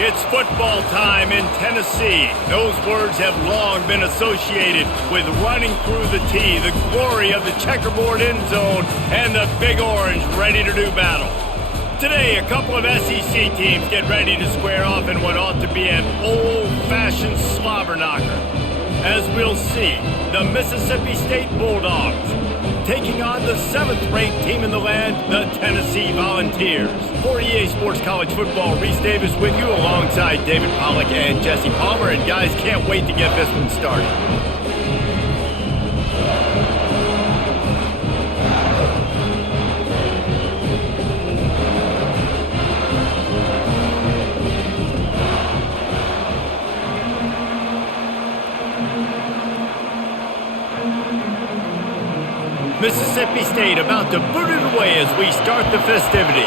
It's football time in Tennessee. Those words have long been associated with running through the tee, the glory of the checkerboard end zone, and the Big Orange ready to do battle. Today, a couple of SEC teams get ready to square off in what ought to be an old-fashioned slobber knocker. As we'll see, the Mississippi State Bulldogs taking on the 7th-ranked team in the land, the Tennessee Volunteers. For EA Sports College Football, Reese Davis with you alongside David Pollack and Jesse Palmer. And guys, can't wait to get this one started. Mississippi State about to boot it away as we start the festivities.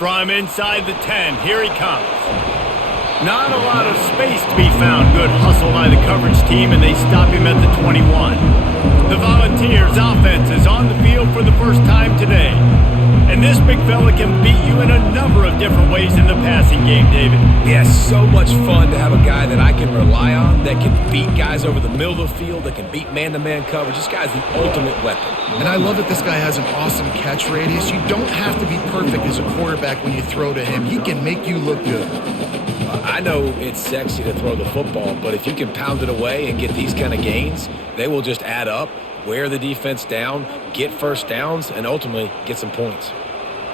From inside the 10, here he comes. Not a lot of space to be found. Good hustle by the coverage team, and they stop him at the 21. The Volunteers offense is on the field for the first time today. And this big fella can beat you in a number of different ways in the passing game, David. Yeah, so much fun to have a guy that I can rely on, that can beat guys over the middle of the field, that can beat man-to-man coverage. This guy's the ultimate weapon. And I love that this guy has an awesome catch radius. You don't have to be perfect as a quarterback when you throw to him. He can make you look good. I know it's sexy to throw the football, but if you can pound it away and get these kind of gains, they will just add up, wear the defense down, get first downs, and ultimately get some points.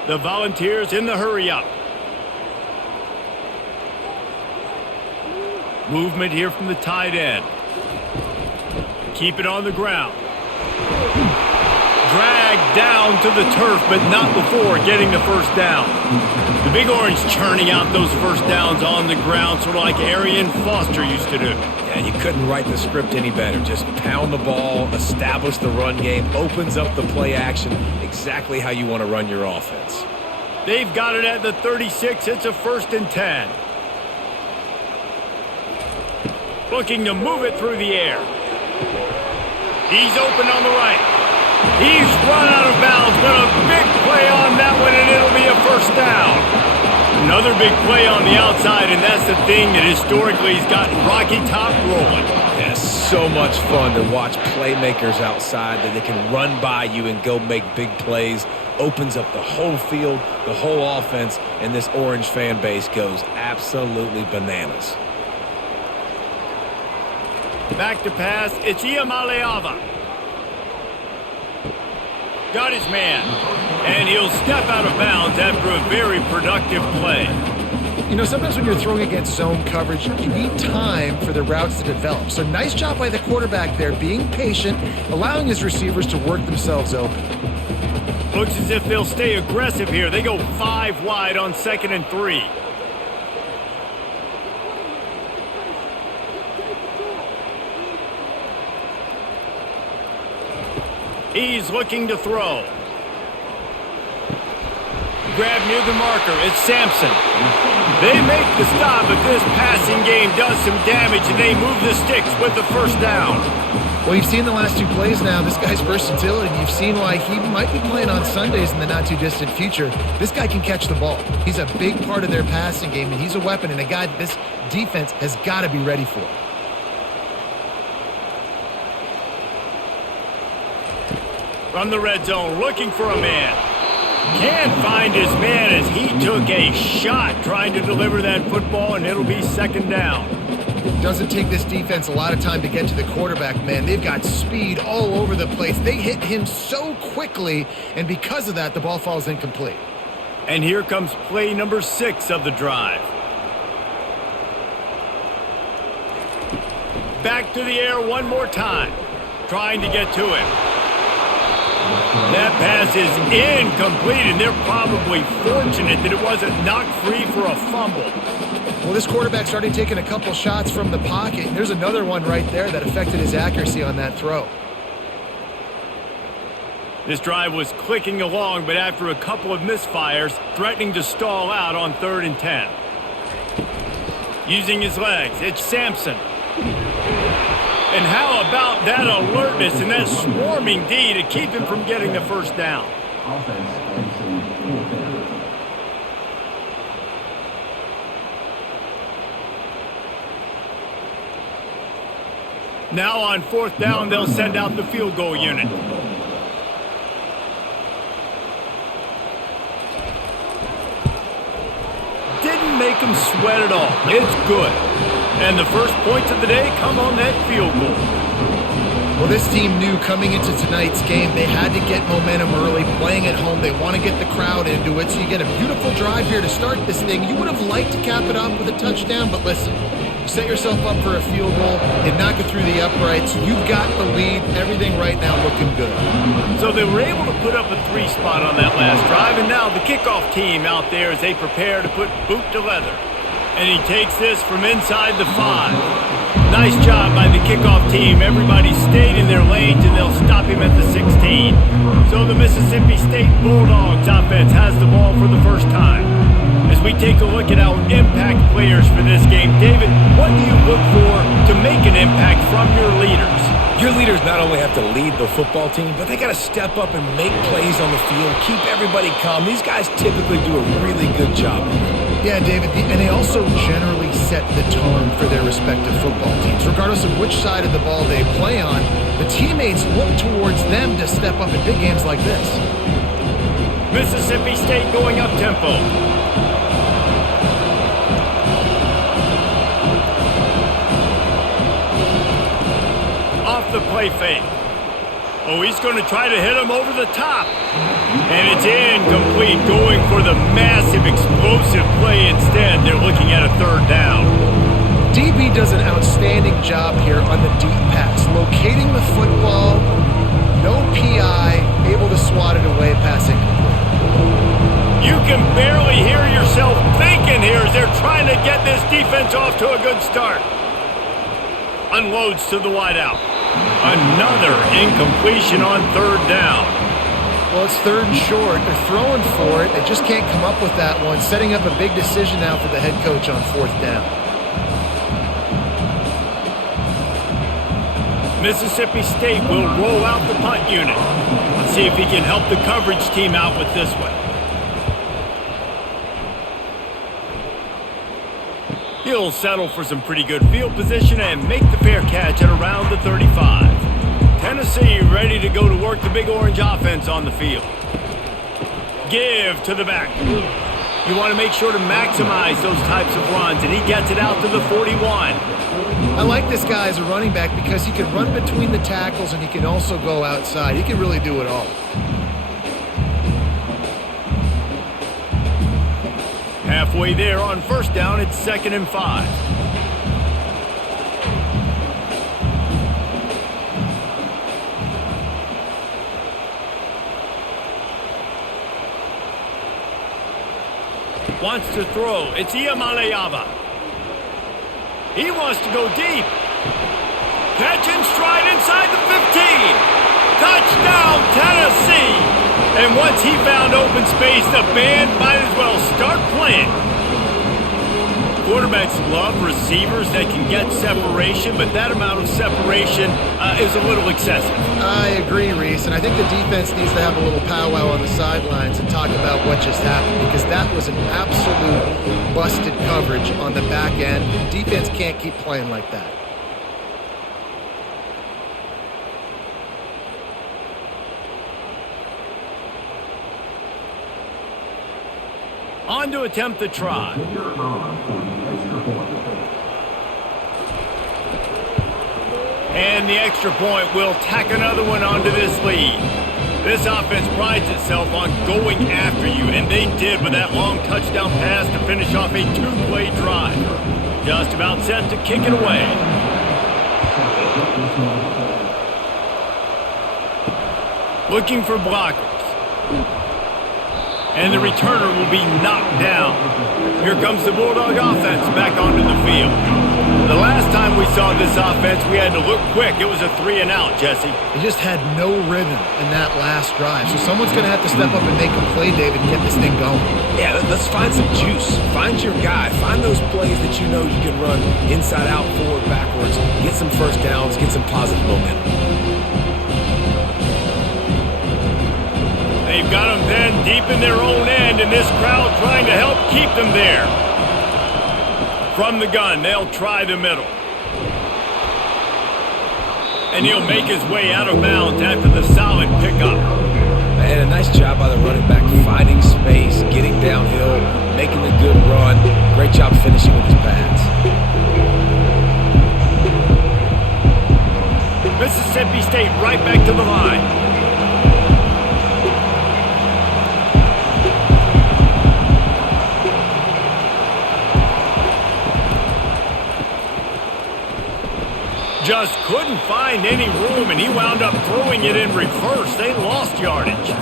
The Volunteers in the hurry-up. Movement here from the tight end. Keep it on the ground. Dragged down to the turf, but not before getting the first down. The Big Orange churning out those first downs on the ground, sort of like Arian Foster used to do. Yeah, you couldn't write the script any better. Just pound the ball, establish the run game, opens up the play action, exactly how you want to run your offense. They've got it at the 36. It's a 1st and 10. Looking to move it through the air. He's open on the right. He's run out of bounds, but a big play on that one, and it'll be a first down. Another big play on the outside, and that's the thing that historically has gotten Rocky Top rolling. Yeah, so much fun to watch playmakers outside that they can run by you and go make big plays. Opens up the whole field, the whole offense, and this Orange fan base goes absolutely bananas. Back to pass, it's Iamaleava. Got his man, and he'll step out of bounds after a very productive play. You know, sometimes when you're throwing against zone coverage, you need time for the routes to develop. So nice job by the quarterback there, being patient, allowing his receivers to work themselves open. Looks as if they'll stay aggressive here. They go 5 wide on 2nd and 3. He's looking to throw. Grab near the marker. It's Sampson. They make the stop, but this passing game does some damage, and they move the sticks with the first down. Well, you've seen the last 2 plays now, this guy's versatility. You've seen why he might be playing on Sundays in the not-too-distant future. This guy can catch the ball. He's a big part of their passing game, and he's a weapon and a guy that this defense has got to be ready for. From the red zone, looking for a man. Can't find his man as he took a shot trying to deliver that football, and it'll be 2nd down. Doesn't take this defense a lot of time to get to the quarterback, man. They've got speed all over the place. They hit him so quickly, and because of that, the ball falls incomplete. And here comes play number 6 of the drive. Back to the air one more time, trying to get to him. That pass is incomplete, and they're probably fortunate that it wasn't knocked free for a fumble. Well, this quarterback started taking a couple shots from the pocket. There's another one right there that affected his accuracy on that throw. This drive was clicking along, but after a couple of misfires, threatening to stall out on 3rd and 10. Using his legs, it's Sampson. And how about that alertness and that swarming D to keep him from getting the first down? Now on 4th down, they'll send out the field goal unit. Didn't make them sweat at all. It's good. And the first points of the day come on that field goal. Well, this team knew coming into tonight's game they had to get momentum early, playing at home. They want to get the crowd into it, so you get a beautiful drive here to start this thing. You would have liked to cap it off with a touchdown, but listen, you set yourself up for a field goal, did not get through the uprights. You've got the lead. Everything right now looking good. So they were able to put up a 3 spot on that last drive, and now the kickoff team out there as they prepare to put boot to leather. And he takes this from inside the 5. Nice job by the kickoff team. Everybody stayed in their lanes, and they'll stop him at the 16. So the Mississippi State Bulldogs offense has the ball for the first time. As we take a look at our impact players for this game, David, what do you look for to make an impact from your leaders? Your leaders not only have to lead the football team, but they got to step up and make plays on the field, keep everybody calm. These guys typically do a really good job. Yeah, David, and they also generally set the tone for their respective football teams. Regardless of which side of the ball they play on, the teammates look towards them to step up in big games like this. Mississippi State going up tempo. Off the play fake. Oh, he's going to try to hit him over the top. And it's incomplete, going for the massive explosive play instead. They're looking at a 3rd down. DB does an outstanding job here on the deep pass, locating the football, no PI, able to swat it away, passing complete. You can barely hear yourself thinking here as they're trying to get this defense off to a good start. Unloads to the wideout. Another incompletion on 3rd down. Well, it's 3rd and short. They're throwing for it. They just can't come up with that one. Setting up a big decision now for the head coach on 4th down. Mississippi State will roll out the punt unit. Let's see if he can help the coverage team out with this one. He'll settle for some pretty good field position and make the fair catch at around the 35. Tennessee ready to go to work the Big Orange offense on the field. Give to the back. You want to make sure to maximize those types of runs, and he gets it out to the 41. I like this guy as a running back because he can run between the tackles and he can also go outside. He can really do it all. Halfway there on 1st down, it's 2nd and 5. Wants to throw. It's Iamaleava. He wants to go deep. Catch and stride inside the 15. Touchdown, Tennessee. And once he found open space, the band might as well start playing. Quarterbacks love receivers that can get separation, but that amount of separation is a little excessive. I agree, Reese, and I think the defense needs to have a little powwow on the sidelines and talk about what just happened, because that was an absolute busted coverage on the back end. Defense can't keep playing like that. On to attempt the try. And the extra point will tack another one onto this lead. This offense prides itself on going after you, and they did with that long touchdown pass to finish off a 2-play drive. Just about set to kick it away. Looking for blockers. And the returner will be knocked down. Here comes the Bulldog offense back onto the field. The last time we saw this offense, we had to look quick. It was a 3-and-out, Jesse. They just had no rhythm in that last drive. So someone's going to have to step up and make a play, David, and get this thing going. Yeah, let's find some juice. Find your guy. Find those plays that you know you can run inside out, forward, backwards. Get some 1st downs. Get some positive momentum. They've got them then deep in their own end, and this crowd trying to help keep them there. From the gun, they'll try the middle. And he'll make his way out of bounds after the solid pickup. And a nice job by the running back, finding space, getting downhill, making a good run. Great job finishing with his pads. Mississippi State right back to the line. Just couldn't find any room, and he wound up throwing it in reverse. They lost yardage.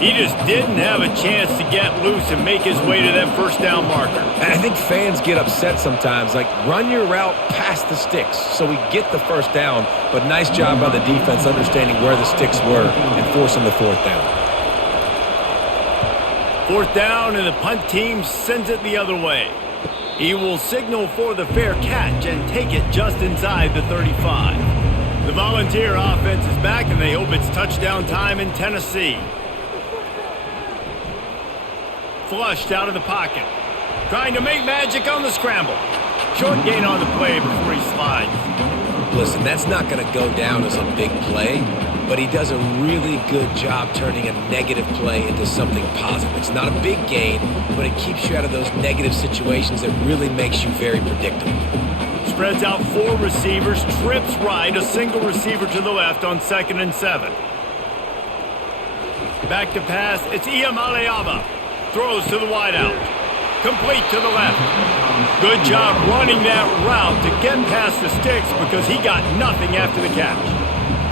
He just didn't have a chance to get loose and make his way to that first down marker. And I think fans get upset sometimes, like run your route past the sticks so we get the first down, but nice job by the defense understanding where the sticks were and forcing the fourth down. Fourth down, and the punt team sends it the other way. He will signal for the fair catch and take it just inside the 35. The Volunteer offense is back, and they hope it's touchdown time in Tennessee. Flushed out of the pocket. Trying to make magic on the scramble. Short gain on the play before he slides. Listen, that's not going to go down as a big play, but he does a really good job turning a negative play into something positive. It's not a big gain, but it keeps you out of those negative situations that really makes you very predictable. Spreads out 4 receivers, trips right, a single receiver to the left on 2nd and 7. Back to pass, it's Iamaleava. Throws to the wideout. Complete to the left. Good job running that route to get past the sticks because he got nothing after the catch.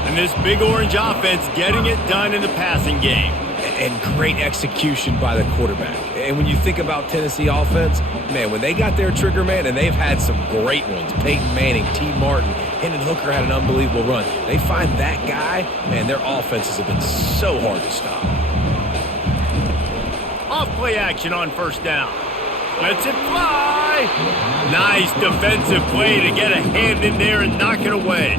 And this Big Orange offense getting it done in the passing game. And great execution by the quarterback. And when you think about Tennessee offense, man, when they got their trigger man, and they've had some great ones, Peyton Manning, T. Martin, Hendon Hooker had an unbelievable run. They find that guy, man, their offenses have been so hard to stop. Off play action on first down. Lets it fly. Nice defensive play to get a hand in there and knock it away.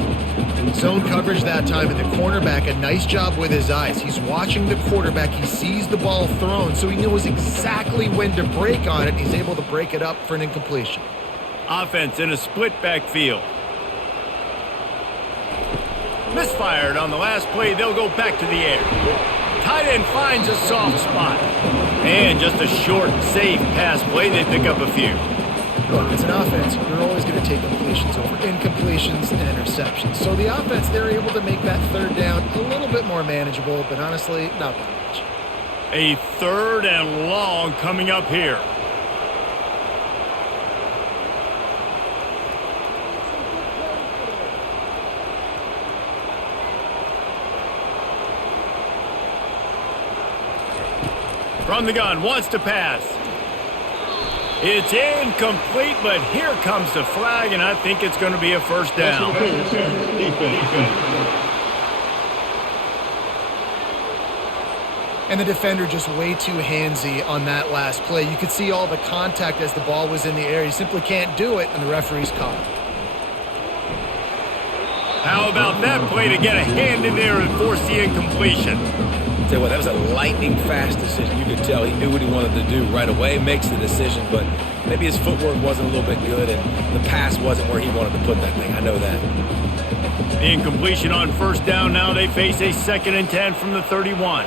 Zone coverage that time, and the cornerback, a nice job with his eyes. He's watching the quarterback. He sees the ball thrown, so he knows exactly when to break on it. He's able to break it up for an incompletion. Offense in a split backfield. Misfired on the last play. They'll go back to the air. Tight end finds a soft spot. And just a short, safe pass play. They pick up a few. Look, it's an offense. You're always going to take completions over incompletions and interceptions. So the offense, they're able to make that third down a little bit more manageable, but honestly, not that much. A 3rd and long coming up here. From the gun, wants to pass. It's incomplete, but here comes the flag, and I think it's going to be a first down. And the defender just way too handsy on that last play. You could see all the contact as the ball was in the air. He simply can't do it, and the referee's caught him. How about that play to get a hand in there and force the incompletion? Tell you what, that was a lightning fast decision. You could tell he knew what he wanted to do right away, makes the decision, but maybe his footwork wasn't a little bit good and the pass wasn't where he wanted to put that thing. I know that. The incompletion on first down. Now they face a 2nd and 10 from the 31.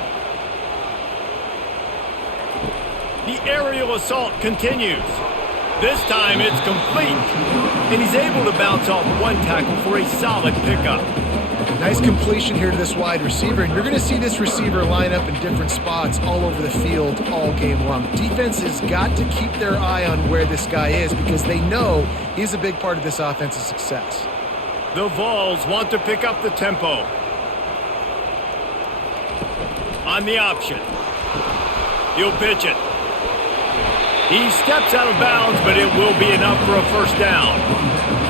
The aerial assault continues. This time it's complete, and he's able to bounce off one tackle for a solid pickup. Nice completion here to this wide receiver, and you're going to see this receiver line up in different spots all over the field all game long. Defense has got to keep their eye on where this guy is because they know he's a big part of this offense's success. The Vols want to pick up the tempo. On the option. He'll pitch it. He steps out of bounds, but it will be enough for a first down.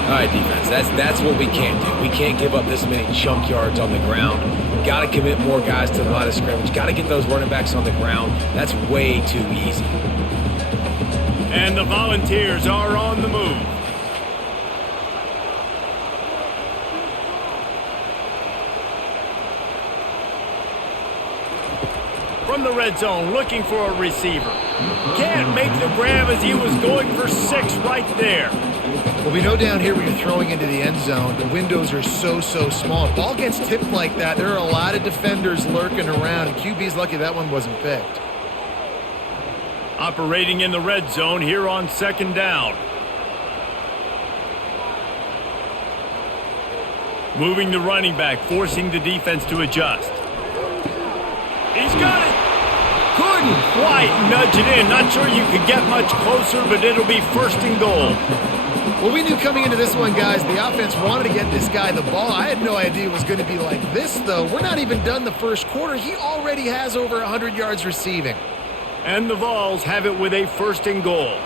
All right, defense, that's what we can't do. We can't give up this many chunk yards on the ground. Got to commit more guys to the line of scrimmage. Got to get those running backs on the ground. That's way too easy. And the Volunteers are on the move. From the red zone, looking for a receiver. Can't make the grab as he was going for 6 right there. Well, we know down here when you're throwing into the end zone, the windows are so small. Ball gets tipped like that, there are a lot of defenders lurking around, and QB's lucky that one wasn't picked. Operating in the red zone here on second down. Moving the running back, forcing the defense to adjust. He's got it. Couldn't quite nudge it in. Not sure you could get much closer, but it'll be first and goal. Well, we knew coming into this one, guys, the offense wanted to get this guy the ball. I had no idea it was going to be like this, though. We're not even done the first quarter. He already has over 100 yards receiving. And the Vols have it with a first and goal.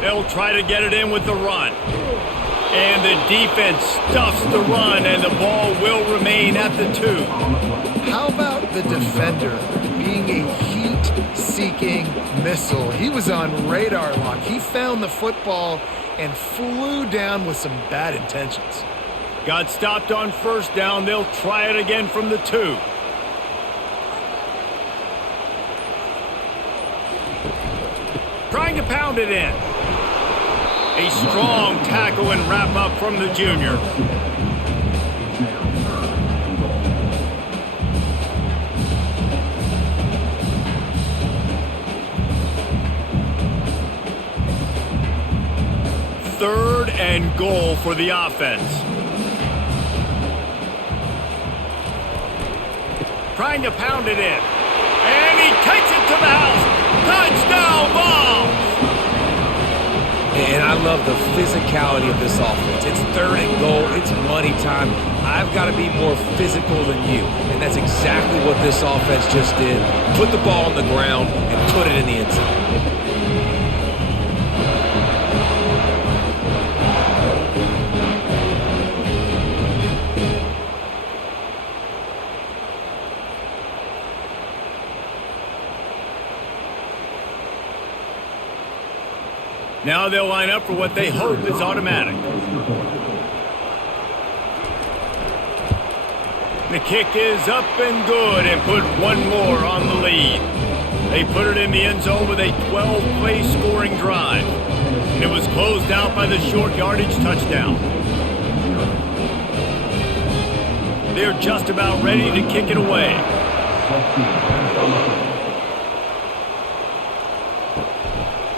They'll try to get it in with the run. And the defense stuffs the run, and the ball will remain at the 2. How about the defender being a heat-seeking missile? He was on radar lock. He found the football and flew down with some bad intentions. Got stopped on first down. They'll try it again from the 2. Trying to pound it in. A strong tackle and wrap up from the junior. Third and goal for the offense. Trying to pound it in. And he takes it to the house. Touchdown, Vols! And I love the physicality of this offense. It's third and goal. It's money time. I've got to be more physical than you. And that's exactly what this offense just did. Put the ball on the ground and put it in the end zone. Now they'll line up for what they hope is automatic. The kick is up and good and put one more on the lead. They put it in the end zone with a 12-play scoring drive. And it was closed out by the short yardage touchdown. They're just about ready to kick it away.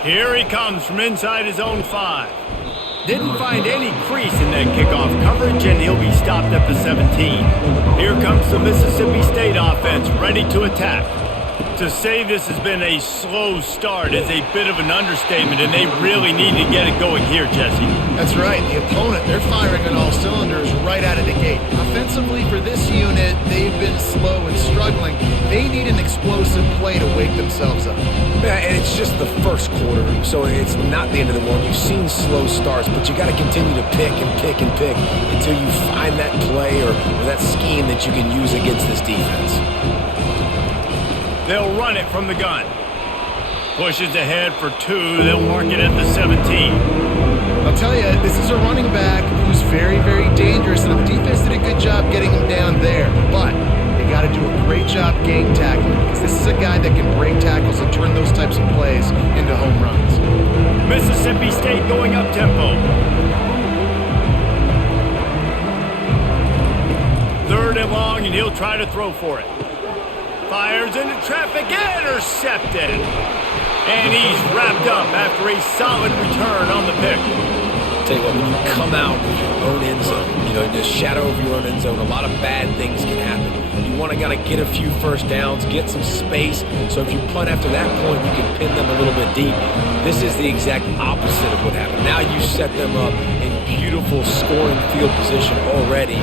Here he comes from inside his own 5. Didn't find any crease in that kickoff coverage, and he'll be stopped at the 17. Here comes the Mississippi State offense, ready to attack. To say this has been a slow start is a bit of an understatement, and they really need to get it going here, Jesse. That's right. The opponent, they're firing on all cylinders right out of the gate. Offensively for this unit, they've been slow and struggling. They need an explosive play to wake themselves up. Yeah, and it's just the first quarter, so it's not the end of the world. You've seen slow starts, but you got to continue to pick and pick and pick until you find that play or that scheme that you can use against this defense. They'll run it from the gun. Pushes ahead for 2. They'll mark it at the 17. I'll tell you, this is a running back who's very, very dangerous, and the defense did a good job getting him down there. But they got to do a great job gang tackling, because this is a guy that can break tackles and turn those types of plays into home runs. Mississippi State going up tempo. Third and long, and he'll try to throw for it. Fires into traffic, intercepted. And he's wrapped up after a solid return on the pick. Tell you what, when you come out of your own end zone, in the shadow of your own end zone, a lot of bad things can happen. You want to get a few first downs, get some space, so if you punt after that point, you can pin them a little bit deep. This is the exact opposite of what happened. Now you set them up in beautiful scoring field position already.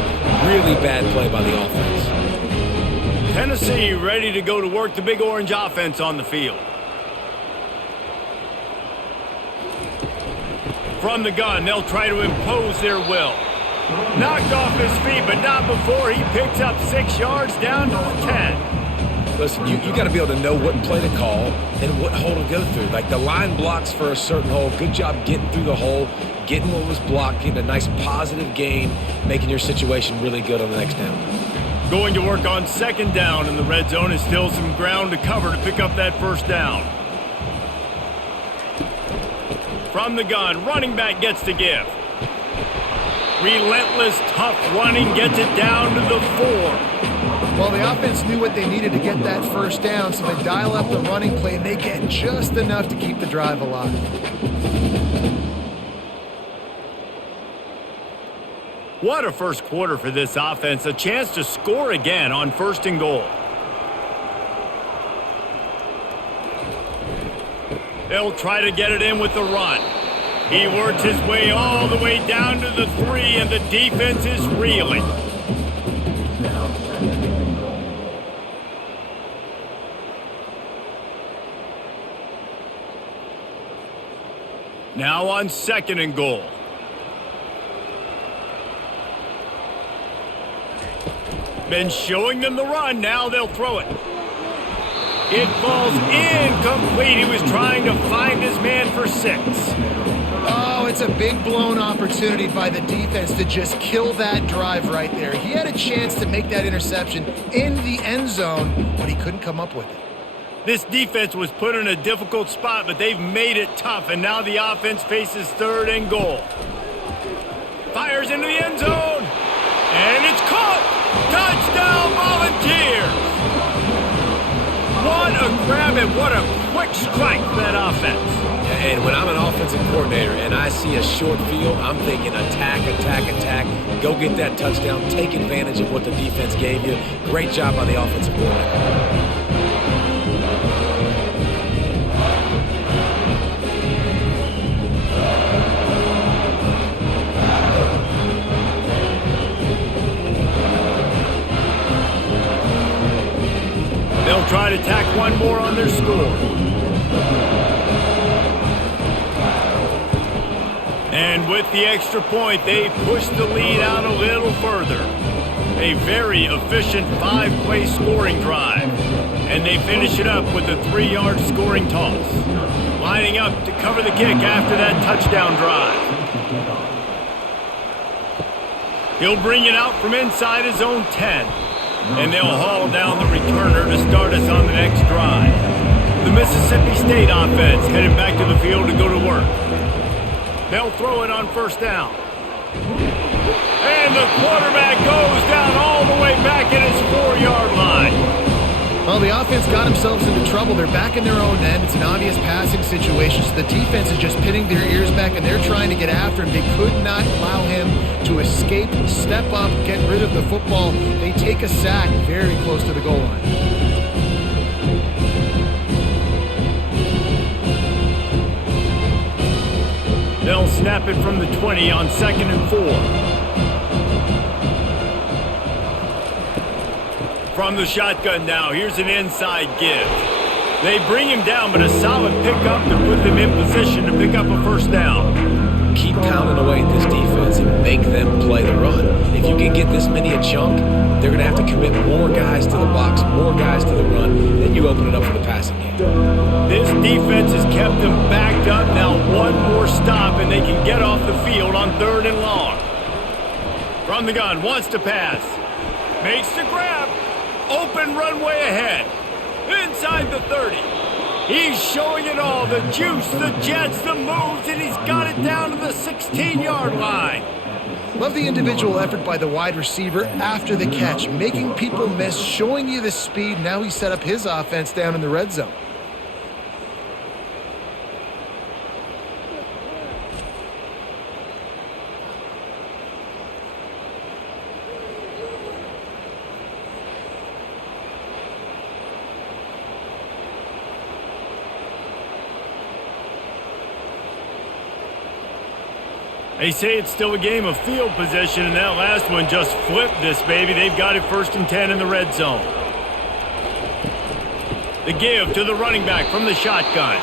Really bad play by the offense. Tennessee ready to go to work the Big Orange offense on the field. From the gun, they'll try to impose their will. Knocked off his feet, but not before he picks up 6 yards down to the 10. Listen, you got to be able to know what play to call and what hole to go through. Like the line blocks for a certain hole. Good job getting through the hole, getting what was blocked, getting a nice positive gain, making your situation really good on the next down. Going to work on second down in the red zone is still some ground to cover to pick up that first down. From the gun, running back gets to give. Relentless, tough running gets it down to the 4. Well, the offense knew what they needed to get that first down, so they dial up the running play, and they get just enough to keep the drive alive. What a first quarter for this offense. A chance to score again on 1st and goal. They'll try to get it in with the run. He works his way all the way down to the 3, and the defense is reeling. Now on 2nd and goal. Been showing them the run. Now they'll throw it. It falls incomplete. He was trying to find his man for 6. Oh, it's a big blown opportunity by the defense to just kill that drive right there. He had a chance to make that interception in the end zone, but he couldn't come up with it. This defense was put in a difficult spot, but they've made it tough, and now the offense faces 3rd and goal. Fires into the end zone, and it's caught. Touchdown, Volunteers! What a grab and what a quick strike for that offense. And when I'm an offensive coordinator and I see a short field, I'm thinking attack, attack, attack. Go get that touchdown. Take advantage of what the defense gave you. Great job by the offensive coordinator. They'll try to tack one more on their score. And with the extra point, they push the lead out a little further. A very efficient 5-play scoring drive. And they finish it up with a 3-yard scoring toss. Lining up to cover the kick after that touchdown drive. He'll bring it out from inside his own 10. And they'll haul down the returner to start us on the next drive. The Mississippi State offense headed back to the field to go to work. They'll throw it on 1st down. And the quarterback goes down all the way back at his 4-yard line. Well, the offense got themselves into trouble. They're back in their own end. It's an obvious passing situation, so the defense is just pinning their ears back, and they're trying to get after him. They could not allow him to escape, step up, get rid of the football. They take a sack very close to the goal line. They'll snap it from the 20 on 2nd and 4. From the shotgun now, here's an inside give. They bring him down, but a solid pickup to put them in position to pick up a 1st down. Keep pounding away at this defense and make them play the run. If you can get this many a chunk, they're going to have to commit more guys to the box, more guys to the run, then you open it up for the passing game. This defense has kept them backed up. Now one more stop, and they can get off the field on 3rd and long. From the gun, wants to pass. Makes the grab. Open runway ahead. Inside the 30. He's showing it all. The juice, the jets, the moves, and he's got it down to the 16-yard line. Love the individual effort by the wide receiver after the catch, making people miss, showing you the speed. Now he set up his offense down in the red zone. They say it's still a game of field position, and that last one just flipped this baby. They've got it 1st and 10 in the red zone. The give to the running back from the shotgun.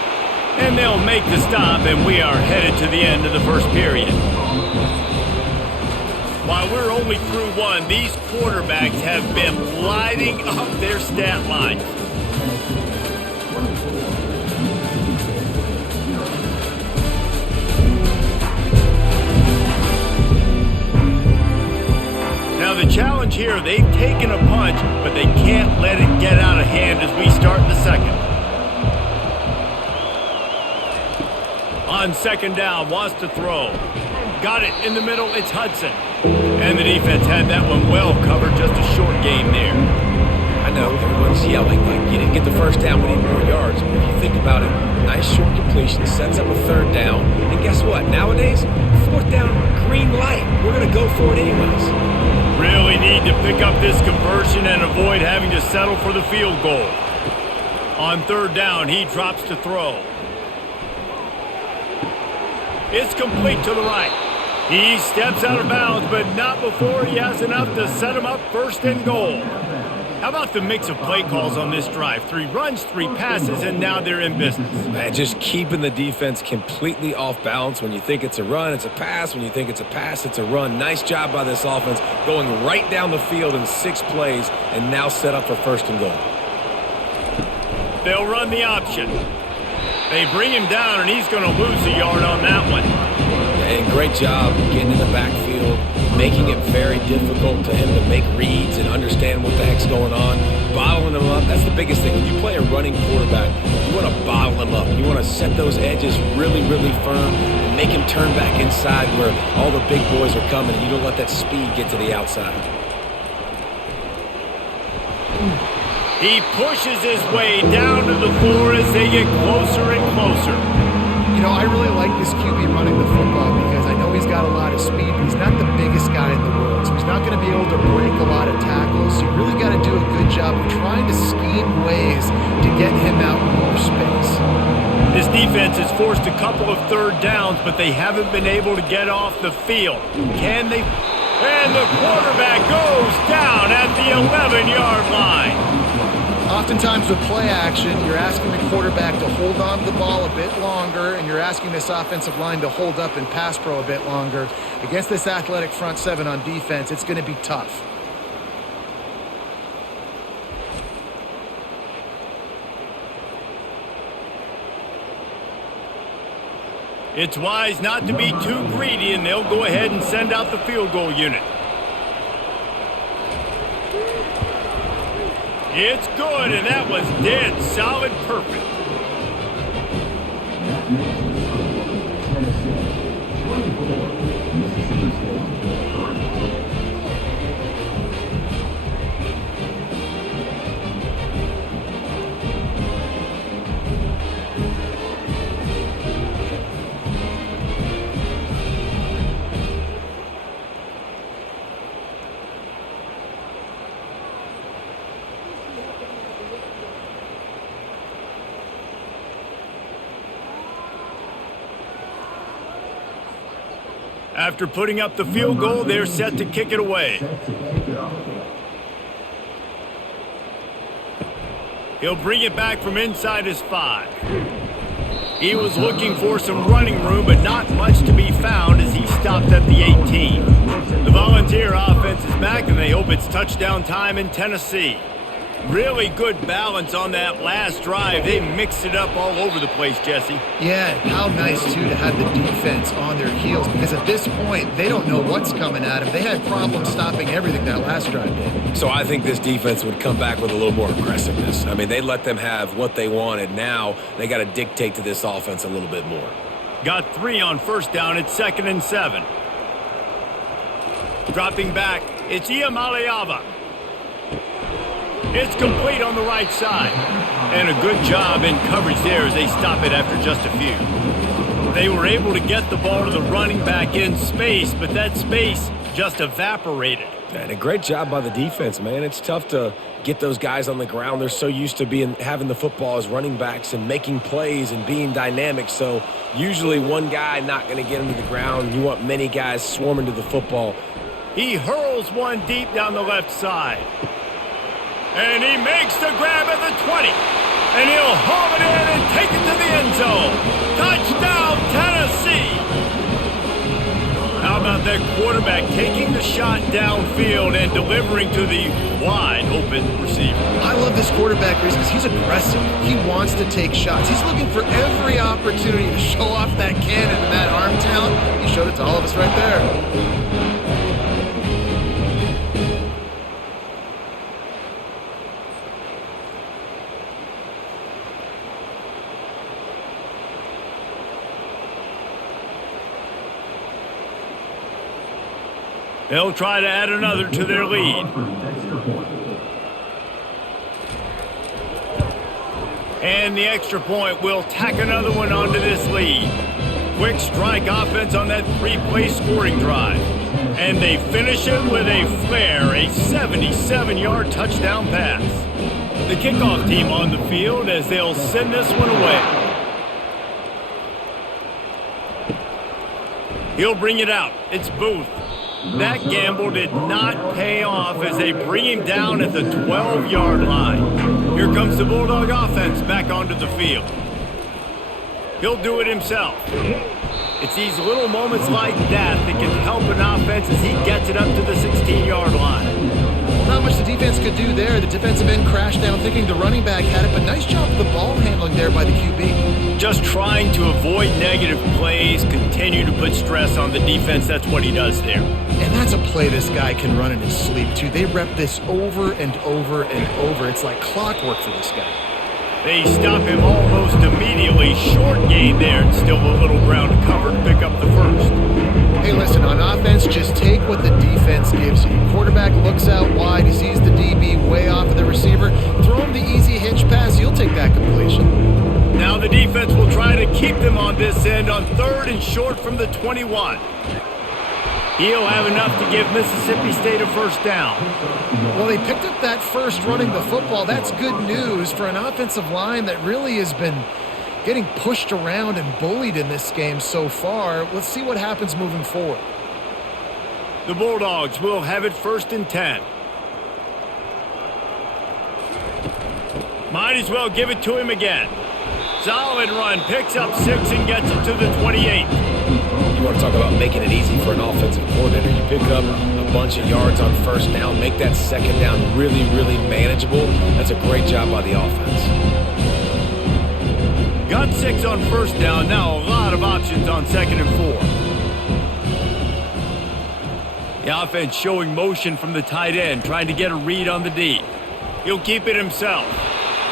And they'll make the stop, and we are headed to the end of the 1st period. While we're only through one, these quarterbacks have been lighting up their stat lines. Now the challenge here, they've taken a punch, but they can't let it get out of hand as we start the 2nd. On second down, wants to throw. Got it in the middle, it's Hudson. And the defense had that one well covered, just a short game there. I know everyone's yelling like you didn't get the first down, we need more yards. But if you think about it, nice short completion, sets up a third down. And guess what? Nowadays, fourth down, green light. We're going to go for it anyways. Really need to pick up this conversion and avoid having to settle for the field goal. On third down, he drops to throw. It's complete to the right. He steps out of bounds, but not before he has enough to set him up first and goal. How about the mix of play calls on this drive? 3 runs, 3 passes, and now they're in business. Man, just keeping the defense completely off balance. When you think it's a run, it's a pass. When you think it's a pass, it's a run. Nice job by this offense going right down the field in 6 plays and now set up for first and goal. They'll run the option. They bring him down, and he's going to lose a yard on that one. And great job getting in the backfield, making it very difficult to him to make reads and understand what the heck's going on. Bottling him up, that's the biggest thing. When you play a running quarterback, you want to bottle him up. You want to set those edges really, really firm and make him turn back inside where all the big boys are coming, and you don't let that speed get to the outside. He pushes his way down to the floor as they get closer and closer. You know, I really like this QB running the football because I know he's got a lot of speed, but he's not the biggest guy in the world. So he's not going to be able to break a lot of tackles. You really got to do a good job of trying to scheme ways to get him out in more space. This defense has forced a couple of third downs, but they haven't been able to get off the field. Can they? And the quarterback goes down at the 11-yard line. Oftentimes with play action, you're asking the quarterback to hold on to the ball a bit longer, and you're asking this offensive line to hold up and pass pro a bit longer. Against this athletic front seven on defense, it's going to be tough. It's wise not to be too greedy, and they'll go ahead and send out the field goal unit. It's good, and that was dead solid perfect. After putting up the field goal, they're set to kick it away. He'll bring it back from inside his 5. He was looking for some running room, but not much to be found as he stopped at the 18. The Volunteer offense is back, and they hope it's touchdown time in Tennessee. Really good balance on that last drive. They mixed it up all over the place, Jesse. Yeah, how nice, too, to have the defense on their heels, because at this point, they don't know what's coming at them. They had problems stopping everything that last drive did. So I think this defense would come back with a little more aggressiveness. I mean, they let them have what they wanted. Now they got to dictate to this offense a little bit more. Got 3 on first down. It's 2nd and 7. Dropping back, it's Iamaleava. It's complete on the right side. And a good job in coverage there as they stop it after just a few. They were able to get the ball to the running back in space, but that space just evaporated. And a great job by the defense, man. It's tough to get those guys on the ground. They're so used to having the football as running backs and making plays and being dynamic. So usually one guy not going to get him to the ground. You want many guys swarming to the football. He hurls one deep down the left side. And he makes the grab at the 20. And he'll haul it in and take it to the end zone. Touchdown, Tennessee! How about that quarterback taking the shot downfield and delivering to the wide-open receiver? I love this quarterback because he's aggressive. He wants to take shots. He's looking for every opportunity to show off that cannon and that arm talent. He showed it to all of us right there. They'll try to add another to their lead. And the extra point will tack another one onto this lead. Quick strike offense on that 3-play scoring drive. And they finish it with a flair, a 77-yard touchdown pass. The kickoff team on the field as they'll send this one away. He'll bring it out. It's Booth. That gamble did not pay off as they bring him down at the 12-yard line. Here comes the Bulldog offense back onto the field. He'll do it himself. It's these little moments like that that can help an offense as he gets it up to the 16-yard line. Well, not much the defense could do there. The defensive end crashed down thinking the running back had it, but nice job of the ball handling there by the QB. Just trying to avoid negative plays, continue to put stress on the defense. That's what he does there. And that's a play this guy can run in his sleep, too. They rep this over and over and over. It's like clockwork for this guy. They stop him almost immediately. Short gain there, and still a little ground to cover to pick up the first. Hey, listen, on offense, just take what the defense gives you. Quarterback looks out wide. He sees the DB way off of the receiver. Throw him the easy hitch pass. You'll take that completion. Now the defense will try to keep them on this end on 3rd and short from the 21. He'll have enough to give Mississippi State a first down. Well, they picked up that first running the football. That's good news for an offensive line that really has been getting pushed around and bullied in this game so far. Let's see what happens moving forward. The Bulldogs will have it 1st and 10. Might as well give it to him again. Solid run, picks up 6 and gets it to the 28. You want to talk about making it easy for an offensive coordinator. You pick up a bunch of yards on first down, make that second down really, really manageable. That's a great job by the offense. Got 6 on first down, now a lot of options on 2nd and 4. The offense showing motion from the tight end, trying to get a read on the D. He'll keep it himself.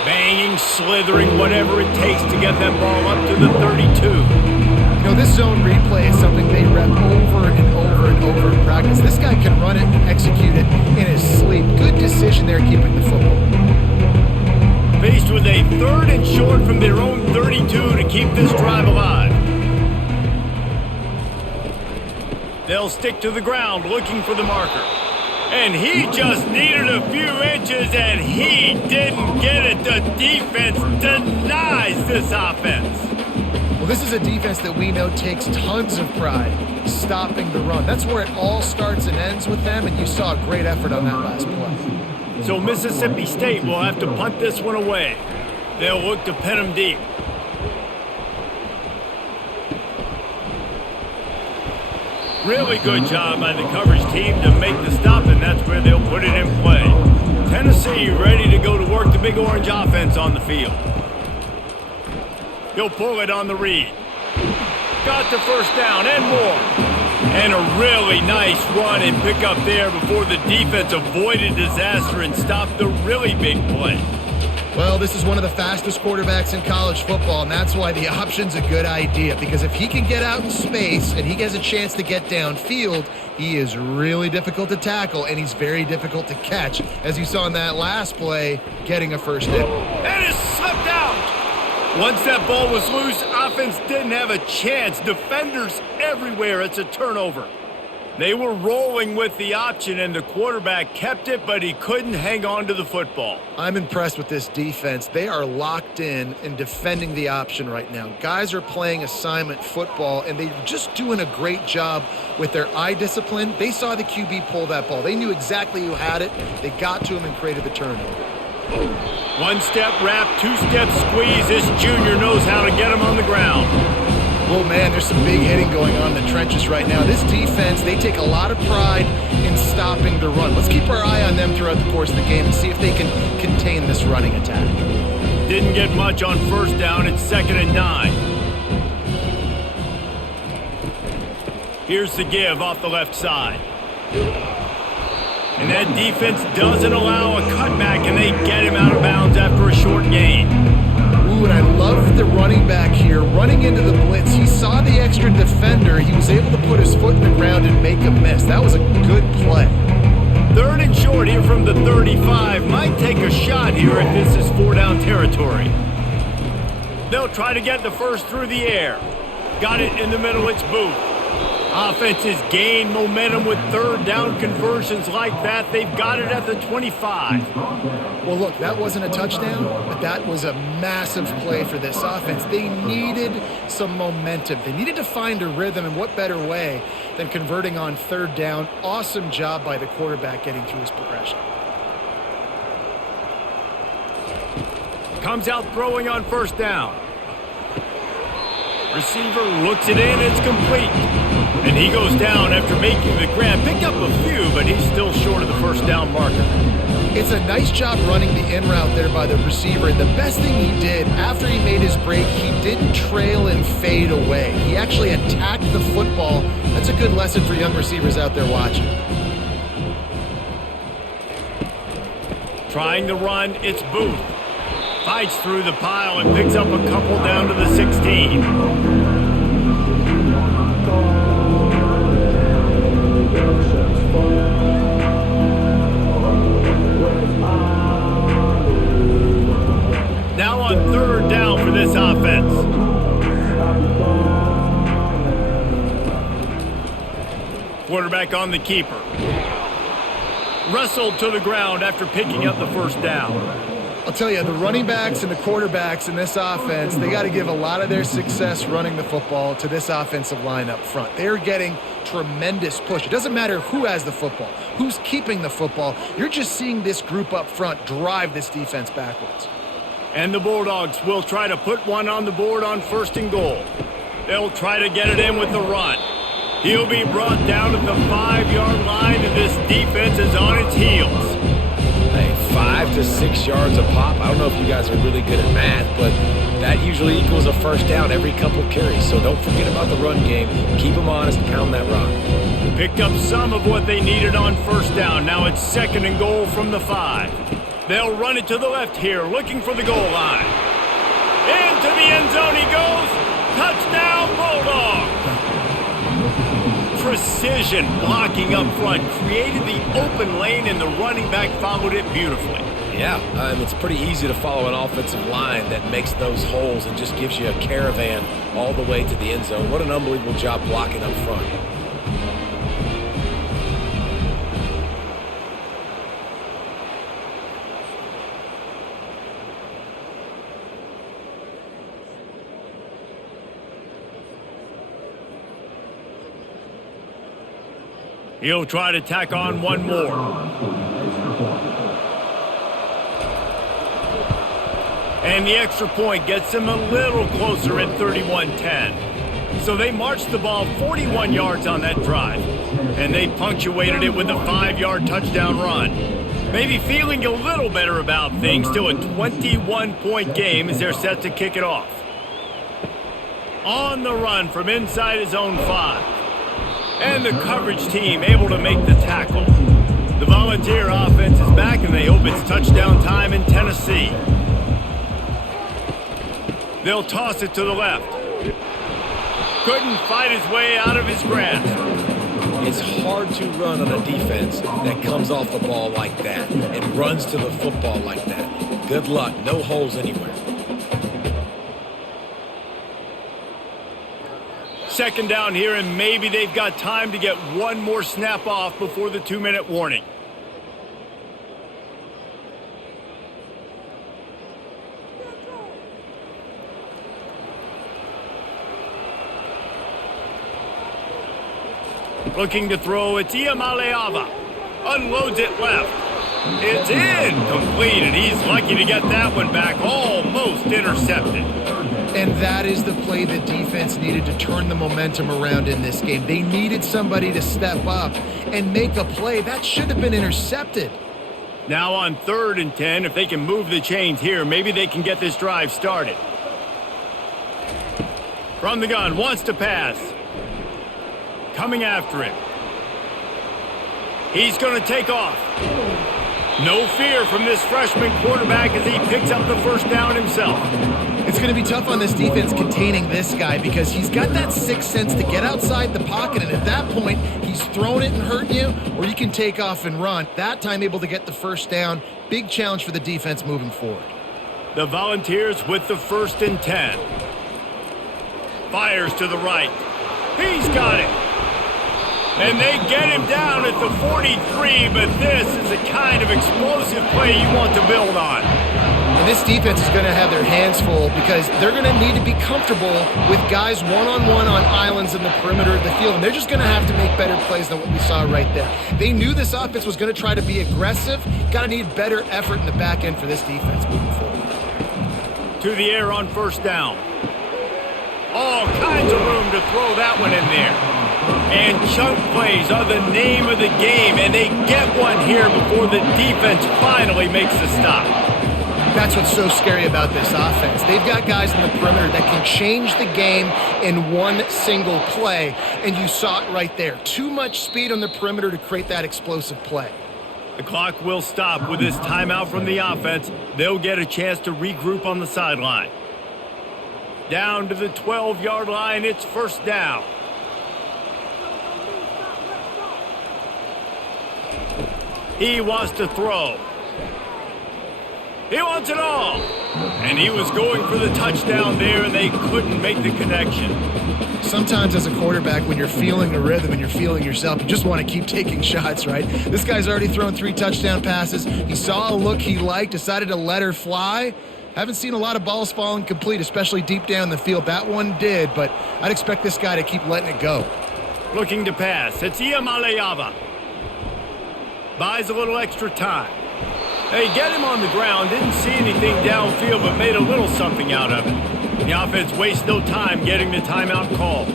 Banging, slithering, whatever it takes to get that ball up to the 32. You know, this zone replay is something they rep over and over and over in practice. This guy can run it and execute it in his sleep. Good decision there keeping the football. Faced with a 3rd and short from their own 32 to keep this drive alive. They'll stick to the ground looking for the marker. And he just needed a few inches, and he didn't get it. The defense denies this offense. Well, this is a defense that we know takes tons of pride stopping the run. That's where it all starts and ends with them, and you saw a great effort on that last play. So Mississippi State will have to punt this one away. They'll look to pin him deep. Really good job by the coverage team to make the stop, and that's where they'll put it in play. Tennessee ready to go to work the Big Orange offense on the field. He'll pull it on the read. Got the first down and more. And a really nice run and pick up there before the defense avoided disaster and stopped the really big play. Well, this is one of the fastest quarterbacks in college football, and that's why the option's a good idea, because if he can get out in space and he gets a chance to get downfield, he is really difficult to tackle, and he's very difficult to catch, as you saw in that last play, getting a first down. And it slipped out! Once that ball was loose, offense didn't have a chance. Defenders everywhere. It's a turnover. They were rolling with the option, and the quarterback kept it, but he couldn't hang on to the football. I'm impressed with this defense. They are locked in and defending the option right now. Guys are playing assignment football, and they're just doing a great job with their eye discipline. They saw the QB pull that ball. They knew exactly who had it. They got to him and created the turnover. One-step wrap, two-step squeeze. This junior knows how to get him on the ground. Oh, man, there's some big hitting going on in the trenches right now. This defense, they take a lot of pride in stopping the run. Let's keep our eye on them throughout the course of the game and see if they can contain this running attack. Didn't get much on first down. It's 2nd and 9. Here's the give off the left side. And that defense doesn't allow a cutback, and they get him out of bounds after a short gain. Ooh, and I love at the running back here, running into the blitz. He saw the extra defender. He was able to put his foot in the ground and make a miss. That was a good play. 3rd and short here from the 35. Might take a shot here if this is 4-down territory. They'll try to get the first through the air. Got it in the middle, it's Booth. Offenses gain momentum with 3rd down conversions like that. They've got it at the 25. Well, look, that wasn't a touchdown, but that was a massive play for this offense. They needed some momentum. They needed to find a rhythm, and what better way than converting on 3rd down. Awesome job by the quarterback getting through his progression. Comes out throwing on 1st down. Receiver looks it in, it's complete. And he goes down after making the grab. Picked up a few, but he's still short of the 1st down marker. It's a nice job running the in route there by the receiver. And the best thing he did after he made his break, he didn't trail and fade away. He actually attacked the football. That's a good lesson for young receivers out there watching. Trying the run, it's Booth. Fights through the pile and picks up a couple down to the 16. Now on 3rd down for this offense. Quarterback on the keeper. Wrestled to the ground after picking up the 1st down. I'll tell you, the running backs and the quarterbacks in this offense, they got to give a lot of their success running the football to this offensive line up front. They're getting tremendous push. It doesn't matter who has the football, who's keeping the football. You're just seeing this group up front drive this defense backwards. And the Bulldogs will try to put one on the board on 1st and goal. They'll try to get it in with the run. He'll be brought down at the 5-yard line, and this defense is on its heels. Hey, 5 to 6 yards a pop. I don't know if you guys are really good at math, but that usually equals a 1st down every couple carries. So don't forget about the run game. Keep them honest, pound that rock. Picked up some of what they needed on 1st down. Now it's 2nd and goal from the 5. They'll run it to the left here, looking for the goal line. Into the end zone he goes. Touchdown, Bulldogs! Precision blocking up front created the open lane, and the running back followed it beautifully. Yeah, it's pretty easy to follow an offensive line that makes those holes and just gives you a caravan all the way to the end zone. What an unbelievable job blocking up front. He'll try to tack on one more. And the extra point gets him a little closer at 31-10. So they marched the ball 41 yards on that drive. And they punctuated it with a 5-yard touchdown run. Maybe feeling a little better about things. Still a 21-point game as they're set to kick it off. On the run from inside his own 5. And the coverage team able to make the tackle. The Volunteer offense is back, and they hope it's touchdown time in Tennessee. They'll toss it to the left. Couldn't fight his way out of his grasp. It's hard to run on a defense that comes off the ball like that and runs to the football like that. Good luck. No holes anywhere. 2nd down here, and maybe they've got time to get one more snap off before the 2-minute warning. Looking to throw, it's Iamaleava. Unloads it left. It's incomplete, and he's lucky to get that one back. Almost intercepted. And that is the play the defense needed to turn the momentum around in this game. They needed somebody to step up and make a play. That should have been intercepted. Now on 3rd and 10, if they can move the chains here, maybe they can get this drive started. From the gun, wants to pass. Coming after him. He's going to take off. No fear from this freshman quarterback as he picks up the first down himself. It's going to be tough on this defense containing this guy because he's got that sixth sense to get outside the pocket, and at that point, he's throwing it and hurting you, or you can take off and run. That time able to get the first down. Big challenge for the defense moving forward. The Volunteers with the 1st and 10. Fires to the right. He's got it. And they get him down at the 43, but this is the kind of explosive play you want to build on. And this defense is going to have their hands full because they're going to need to be comfortable with guys one-on-one on islands in the perimeter of the field. And they're just going to have to make better plays than what we saw right there. They knew this offense was going to try to be aggressive. Got to need better effort in the back end for this defense moving forward. To the air on 1st down. All kinds of room to throw that one in there. And chunk plays are the name of the game, and they get one here before the defense finally makes the stop. That's what's so scary about this offense. They've got guys in the perimeter that can change the game in one single play, and you saw it right there. Too much speed on the perimeter to create that explosive play. The clock will stop with this timeout from the offense. They'll get a chance to regroup on the sideline. Down to the 12-yard line, it's 1st down. He wants to throw. He wants it all. And he was going for the touchdown there, and they couldn't make the connection. Sometimes as a quarterback, when you're feeling the rhythm and you're feeling yourself, you just want to keep taking shots, right? This guy's already thrown 3 touchdown passes. He saw a look he liked, decided to let her fly. Haven't seen a lot of balls falling complete, especially deep down the field. That one did, but I'd expect this guy to keep letting it go. Looking to pass. It's Iamaleava. Buys a little extra time. They get him on the ground. Didn't see anything downfield, but made a little something out of it. The offense wastes no time getting the timeout called.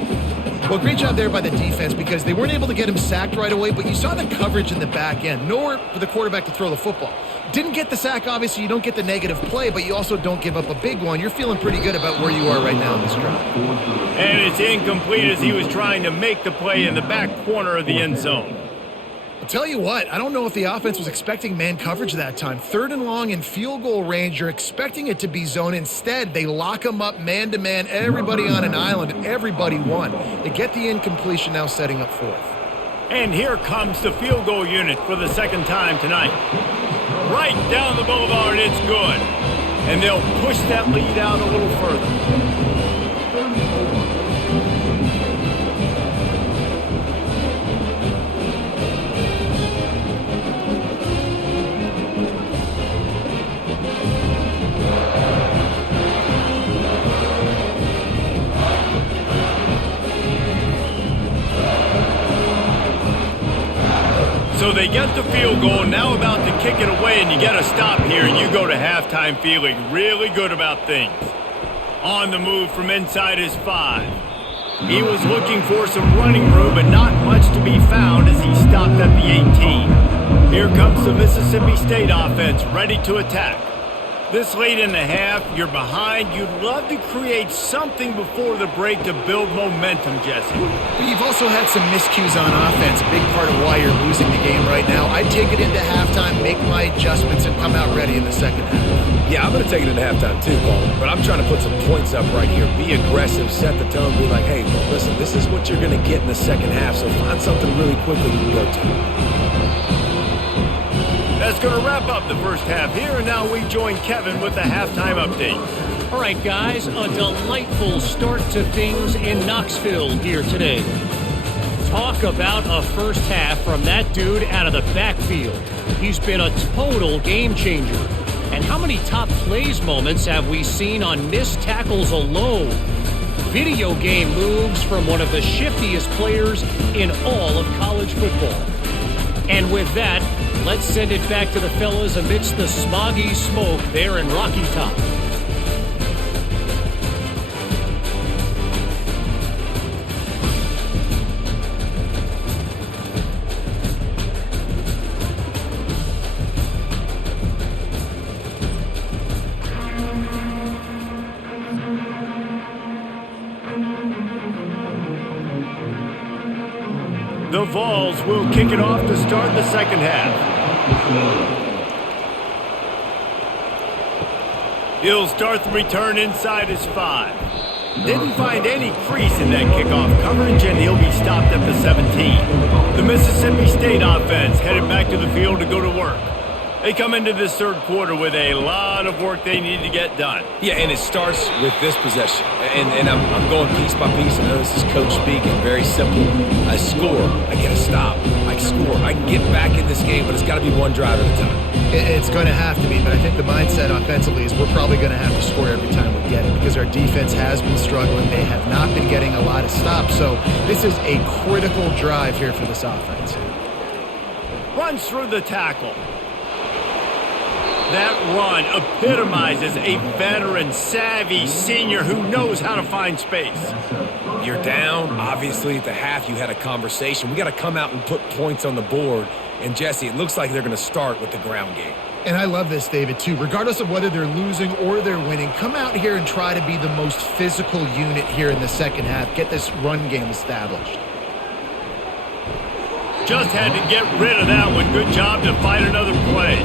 Well, great job there by the defense because they weren't able to get him sacked right away, but you saw the coverage in the back end. Nowhere for the quarterback to throw the football. Didn't get the sack, obviously. You don't get the negative play, but you also don't give up a big one. You're feeling pretty good about where you are right now in this drive. And it's incomplete as he was trying to make the play in the back corner of the end zone. I'll tell you what, I don't know if the offense was expecting man coverage that time. 3rd and long in field goal range, you're expecting it to be zone. Instead, they lock them up man-to-man, everybody on an island, and everybody won. They get the incompletion now setting up 4th. And here comes the field goal unit for the 2nd time tonight. Right down the boulevard, it's good. And they'll push that lead out a little further. So they get the field goal, now about to kick it away, and you get a stop here, and you go to halftime feeling really good about things. On the move from inside his 5. He was looking for some running room, but not much to be found as he stopped at the 18. Here comes the Mississippi State offense, ready to attack. This late in the half, you're behind. You'd love to create something before the break to build momentum, Jesse. But you've also had some miscues on offense, a big part of why you're losing the game right now. I'd take it into halftime, make my adjustments, and come out ready in the 2nd half. Yeah, I'm going to take it into halftime too, Colin. But I'm trying to put some points up right here. Be aggressive, set the tone, be like, hey, listen, this is what you're going to get in the 2nd half, so find something really quickly you can go to. That's going to wrap up the 1st half here, and now we join Kevin with the halftime update. All right, guys, a delightful start to things in Knoxville here today. Talk about a 1st half from that dude out of the backfield. He's been a total game changer. And how many top plays moments have we seen on missed tackles alone? Video game moves from one of the shiftiest players in all of college football. And with that, let's send it back to the fellas amidst the smoggy smoke there in Rocky Top. The Vols will kick it off to start the 2nd half. He'll start the return inside his 5. Didn't find any crease in that kickoff coverage, and he'll be stopped at the 17. The Mississippi State offense headed back to the field to go to work. They come into this third quarter with a lot of work they need to get done. Yeah, and it starts with this possession. And I'm going piece by piece. I know this is coach speaking. Very simple. I score. I get a stop. I score. I can get back in this game, but it's got to be one drive at a time. It's going to have to be, but I think the mindset offensively is we're probably going to have to score every time we get it because our defense has been struggling. They have not been getting a lot of stops, so this is a critical drive here for this offense. Runs through the tackle. That run epitomizes a veteran, savvy senior who knows how to find space. You're down. Obviously, at the half, you had a conversation. We got to come out and put points on the board. And, Jesse, it looks like they're going to start with the ground game. And I love this, David, too. Regardless of whether they're losing or they're winning, come out here and try to be the most physical unit here in the second half. Get this run game established. Just had to get rid of that one. Good job to find another play.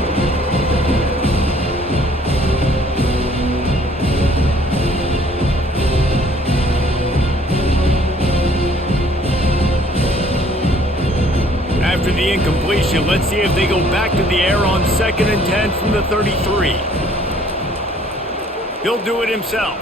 After the incompletion, let's see if they go back to the air on 2nd and 10 from the 33. He'll do it himself.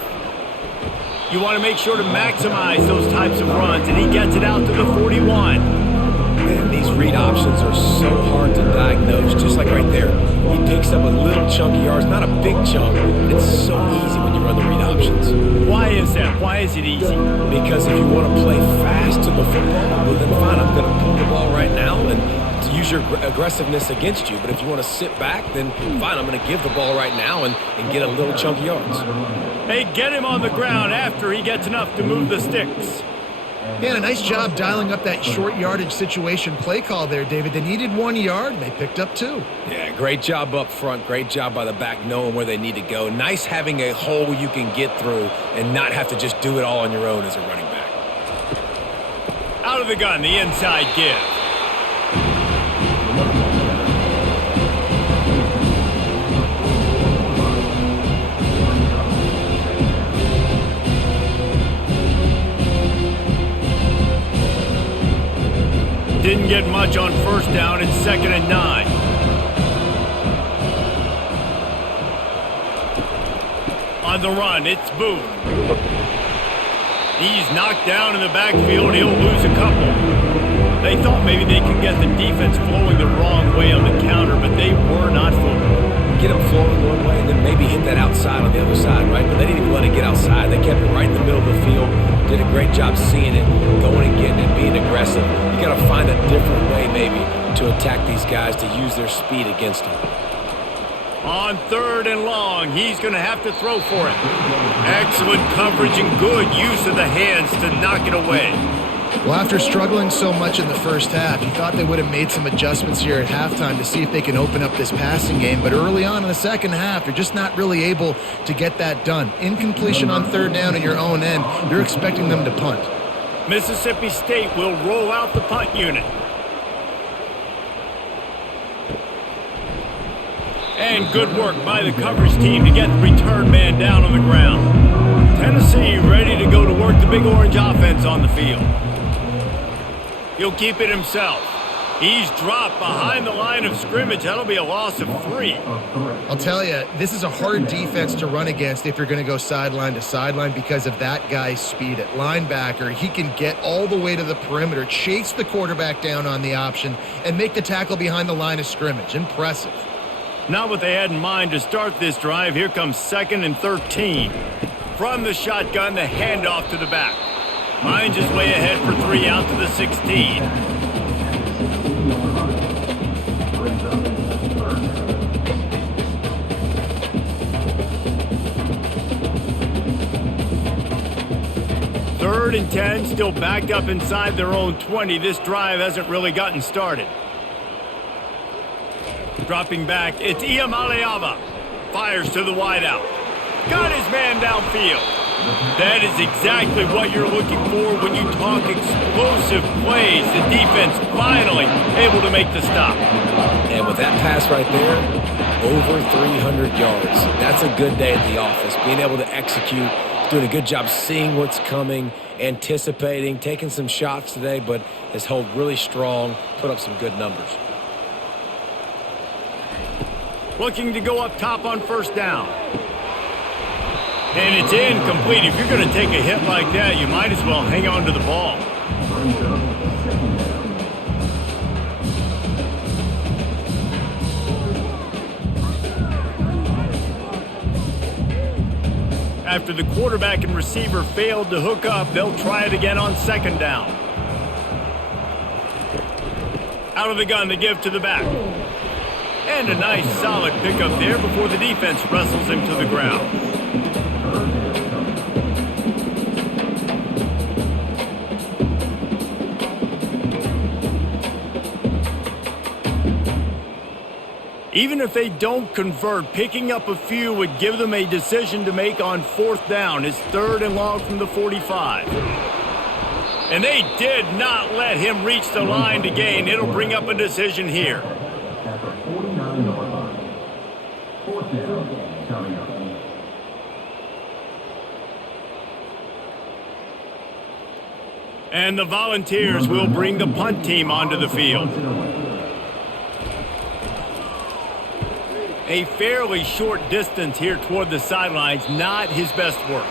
You want to make sure to maximize those types of runs, and he gets it out to the 41. Man, these read options are so hard to diagnose, just like right there. He picks up a little chunk of yards, not a big chunk, but it's so easy when you run the read options. Why is that? Why is it easy? Because if you want to play fast to the football, well then fine, I'm going to pull the ball right now and to use your aggressiveness against you. But if you want to sit back, then fine, I'm going to give the ball right now and get a little chunk of yards. They get him on the ground after he gets enough to move the sticks. Yeah, and a nice job dialing up that short yardage situation play call there, David. They needed 1 yard, and they picked up 2. Yeah, great job up front. Great job by the back knowing where they need to go. Nice having a hole you can get through and not have to just do it all on your own as a running back. Out of the gun, the inside give. Didn't get much on 1st down and 2nd and 9. On the run, it's Booth. He's knocked down in the backfield. He'll lose a couple. They thought maybe they could get the defense flowing the wrong way on the counter, but they were not flowing. Get them flowing one way and then maybe hit that outside on the other side, right? But they didn't even let it get outside. They kept it right in the middle of the field. Did a great job seeing it, going and getting it, being aggressive. You got to find a different way maybe to attack these guys to use their speed against them. On 3rd and long, he's going to have to throw for it. Excellent coverage and good use of the hands to knock it away. Well, after struggling so much in the first half, you thought they would have made some adjustments here at halftime to see if they can open up this passing game. But early on in the second half, they're just not really able to get that done. Incompletion on 3rd down in your own end, you're expecting them to punt. Mississippi State will roll out the punt unit. And good work by the coverage team to get the return man down on the ground. Tennessee ready to go to work the Big Orange offense on the field. He'll keep it himself. He's dropped behind the line of scrimmage. That'll be a loss of 3. I'll tell you, this is a hard defense to run against if you're going to go sideline to sideline because of that guy's speed at linebacker. He can get all the way to the perimeter, chase the quarterback down on the option, and make the tackle behind the line of scrimmage. Impressive. Not what they had in mind to start this drive. Here comes 2nd and 13. From the shotgun, the handoff to the back. Finds his way ahead for 3 out to the 16. Third and 10, still backed up inside their own 20. This drive hasn't really gotten started. Dropping back, it's Iamaleava. Fires to the wideout. Got his man downfield. That is exactly what you're looking for when you talk explosive plays. The defense finally able to make the stop. And with that pass right there, over 300 yards. That's a good day at the office. Being able to execute, doing a good job seeing what's coming, anticipating, taking some shots today, but has held really strong, put up some good numbers. Looking to go up top on first down. And it's incomplete. If you're going to take a hit like that, you might as well hang on to the ball. After the quarterback and receiver failed to hook up, they'll try it again on second down. Out of the gun to give to the back. And a nice solid pickup there before the defense wrestles him to the ground. Even if they don't convert, picking up a few would give them a decision to make on fourth down. It's 3rd and long from the 45. And they did not let him reach the line to gain. It'll bring up a decision here. And the Volunteers will bring the punt team onto the field. A fairly short distance here toward the sidelines, not his best work.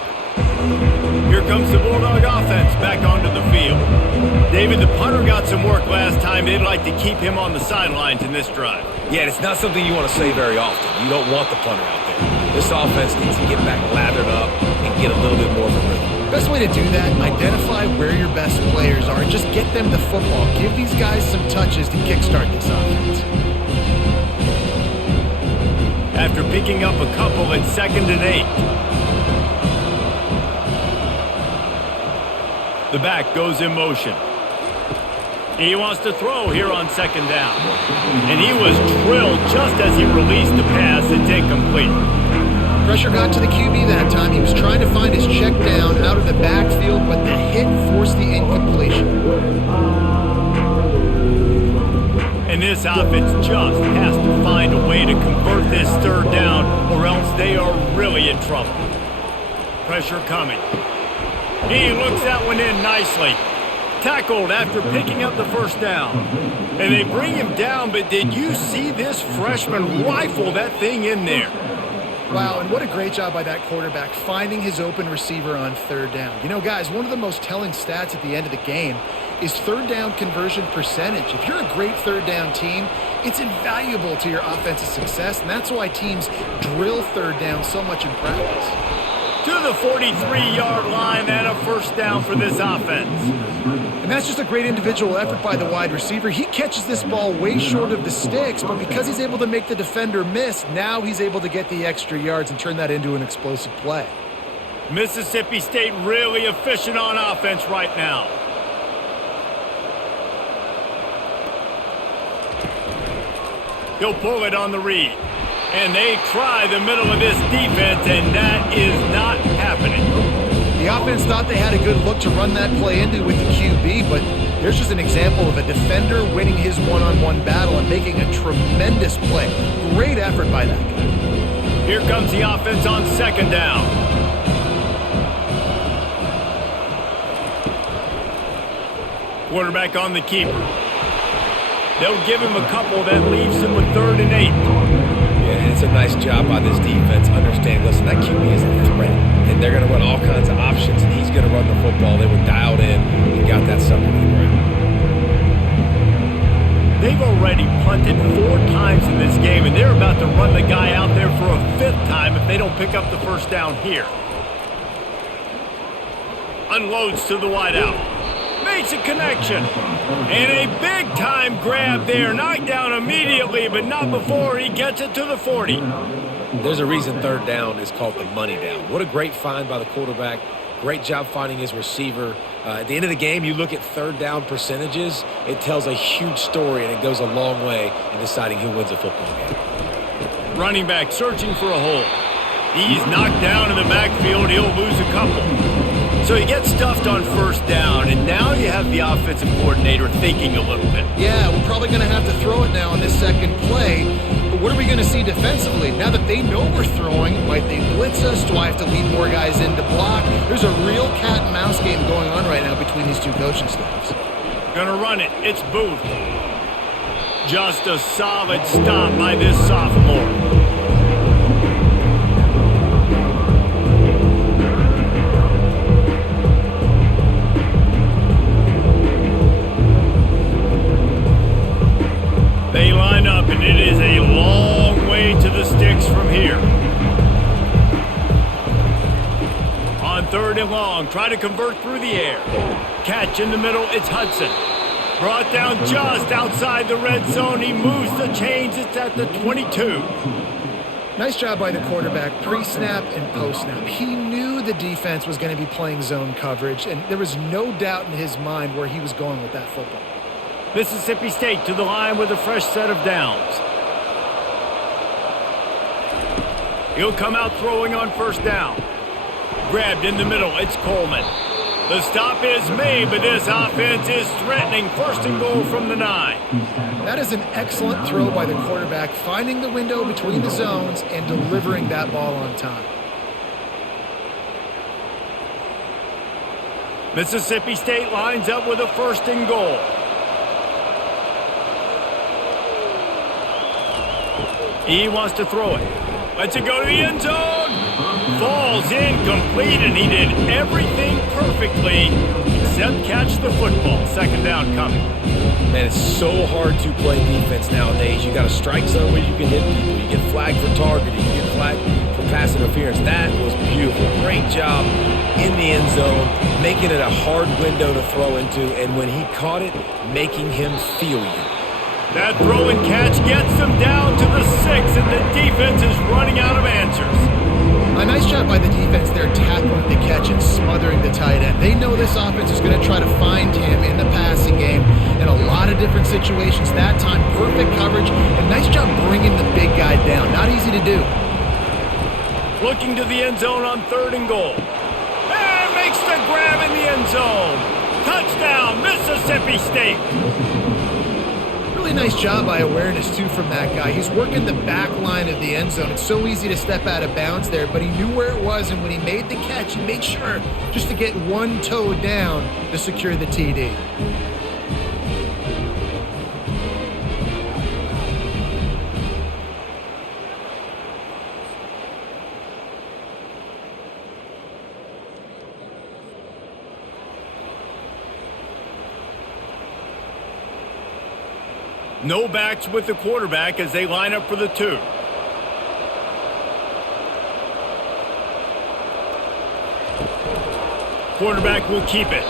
Here comes the Bulldog offense back onto the field. David, the punter got some work last time. They'd like to keep him on the sidelines in this drive. Yeah, it's not something you want to say very often. You don't want the punter out there. This offense needs to get back lathered up and get a little bit more of a rhythm. Best way to do that, identify where your best players are and just get them the football. Give these guys some touches to kickstart this offense. After picking up a couple at 2nd and 8. The back goes in motion. He wants to throw here on 2nd down. And he was drilled just as he released the pass. It's incomplete. Pressure got to the QB that time. He was trying to find his check down out of the backfield, but the hit forced the incompletion. And this offense just has to find a way to convert this 3rd down, or else they are really in trouble. Pressure coming. He looks that one in nicely. Tackled after picking up the 1st down. And they bring him down, but did you see this freshman rifle that thing in there? Wow, and what a great job by that quarterback finding his open receiver on 3rd down. You know, guys, one of the most telling stats at the end of the game is 3rd down conversion percentage. If you're a great 3rd down team, it's invaluable to your offensive success, and that's why teams drill 3rd down so much in practice. To the 43-yard line and a 1st down for this offense. And that's just a great individual effort by the wide receiver. He catches this ball way short of the sticks, but because he's able to make the defender miss, now he's able to get the extra yards and turn that into an explosive play. Mississippi State really efficient on offense right now. He'll pull it on the read. And they try the middle of this defense, and that is not happening. The offense thought they had a good look to run that play into with the QB, but there's just an example of a defender winning his one-on-one battle and making a tremendous play. Great effort by that guy. Here comes the offense on 2nd down. Quarterback on the keeper. They'll give him a couple that leaves him with 3rd and 8. Yeah, it's a nice job by this defense. Understand, listen, that QB is a threat, and they're going to run all kinds of options, and he's going to run the football. They were dialed in and got that sucker to the ground. They've already punted 4 times in this game, and they're about to run the guy out there for a 5th time if they don't pick up the 1st down here. Unloads to the wideout. Makes a connection. And a big-time grab there. Knocked down immediately, but not before he gets it to the 40. There's a reason 3rd down is called the money down. What a great find by the quarterback. Great job finding his receiver. At the end of the game, you look at 3rd down percentages. It tells a huge story, and it goes a long way in deciding who wins a football game. Running back searching for a hole. He's knocked down in the backfield. He'll lose a couple. So you get stuffed on first down, and now you have the offensive coordinator thinking a little bit. Yeah, we're probably going to have to throw it now on this second play. But what are we going to see defensively? Now that they know we're throwing, might they blitz us? Do I have to lead more guys in to block? There's a real cat and mouse game going on right now between these two coaching staffs. Gonna run it. It's Booth. Just a solid stop by this sophomore. They line up, and it is a long way to the sticks from here. On 3rd and long, try to convert through the air. Catch in the middle, it's Hudson. Brought down just outside the red zone. He moves the chains. It's at the 22. Nice job by the quarterback, pre-snap and post-snap. He knew the defense was going to be playing zone coverage, and there was no doubt in his mind where he was going with that football. Mississippi State to the line with a fresh set of downs. He'll come out throwing on first down. Grabbed in the middle, it's Coleman. The stop is made, but this offense is threatening. 1st and goal from the 9. That is an excellent throw by the quarterback, finding the window between the zones and delivering that ball on time. Mississippi State lines up with a 1st and goal. He wants to throw it. Lets it go to the end zone. Falls incomplete, and he did everything perfectly except catch the football. 2nd down coming. Man, it's so hard to play defense nowadays. You got a strike zone where you can hit people. You get flagged for targeting. You get flagged for pass interference. That was beautiful. Great job in the end zone, making it a hard window to throw into, and when he caught it, making him feel you. That throw and catch gets them down to the 6, and the defense is running out of answers. A nice job by the defense there, tackling the catch and smothering the tight end. They know this offense is going to try to find him in the passing game in a lot of different situations. That time, perfect coverage, and nice job bringing the big guy down. Not easy to do. Looking to the end zone on 3rd and goal. And makes the grab in the end zone. Touchdown, Mississippi State. Really nice job by awareness, too, from that guy. He's working the back line of the end zone. It's so easy to step out of bounds there, but he knew where it was, and when he made the catch, he made sure just to get one toe down to secure the TD. No backs with the quarterback as they line up for the 2. Quarterback will keep it.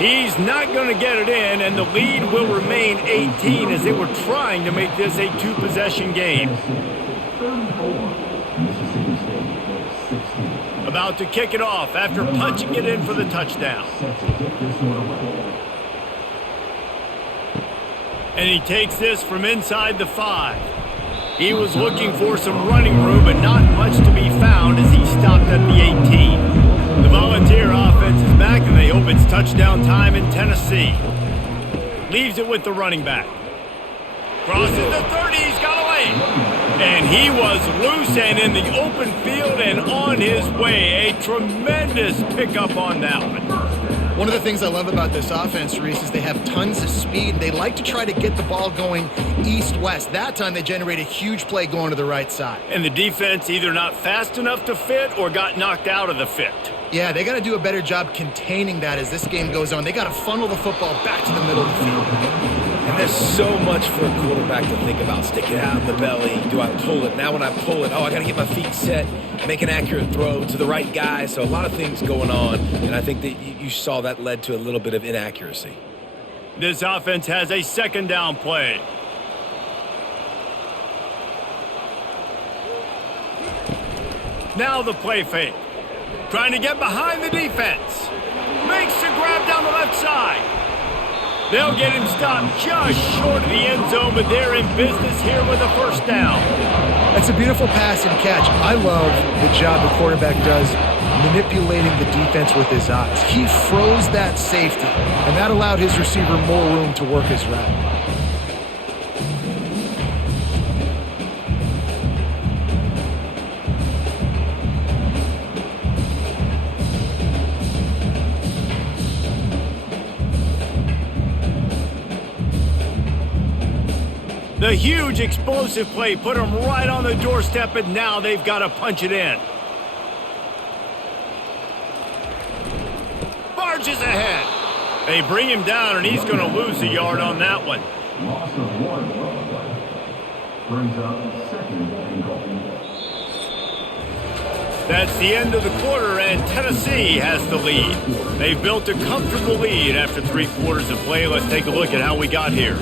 He's not going to get it in, and the lead will remain 18 as they were trying to make this a 2-possession game. About to kick it off after punching it in for the touchdown. And he takes this from inside the 5. He was looking for some running room, but not much to be found as he stopped at the 18. The Volunteer offense is back, and they hope it's touchdown time in Tennessee. Leaves it with the running back. Crosses the 30, he's got away. And he was loose and in the open field and on his way. A tremendous pickup on that one. One of the things I love about this offense, Reese, is they have tons of speed. They like to try to get the ball going east-west. That time they generate a huge play going to the right side. And the defense either not fast enough to fit or got knocked out of the fit. Yeah, they got to do a better job containing that as this game goes on. They got to funnel the football back to the middle of the field. And there's so much for a quarterback to think about. Stick it out in the belly. Do I pull it? Now when I pull it, I got to get my feet set, make an accurate throw to the right guy. So a lot of things going on, and I think that you saw that led to a little bit of inaccuracy. This offense has a 2nd down play. Now the play fake. Trying to get behind the defense. Makes the grab down the left side. They'll get him stopped just short of the end zone, but they're in business here with a first down. That's a beautiful pass and catch. I love the job the quarterback does manipulating the defense with his eyes. He froze that safety, and that allowed his receiver more room to work his route. The huge explosive play put them right on the doorstep, and now they've got to punch it in. Barges ahead. They bring him down, and he's going to lose a yard on that one. Loss of 1 brings up second and goal. That's the end of the quarter, and Tennessee has the lead. They've built a comfortable lead after 3 quarters of play. Let's take a look at how we got here.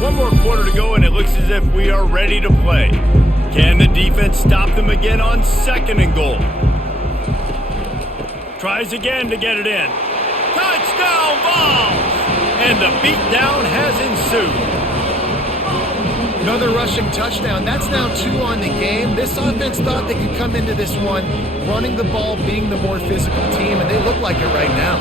One more quarter to go, and it looks as if we are ready to play. Can the defense stop them again on 2nd and goal? Tries again to get it in. Touchdown Vols! And the beatdown has ensued. Another rushing touchdown. That's now 2 on the game. This offense thought they could come into this one running the ball, being the more physical team, and they look like it right now.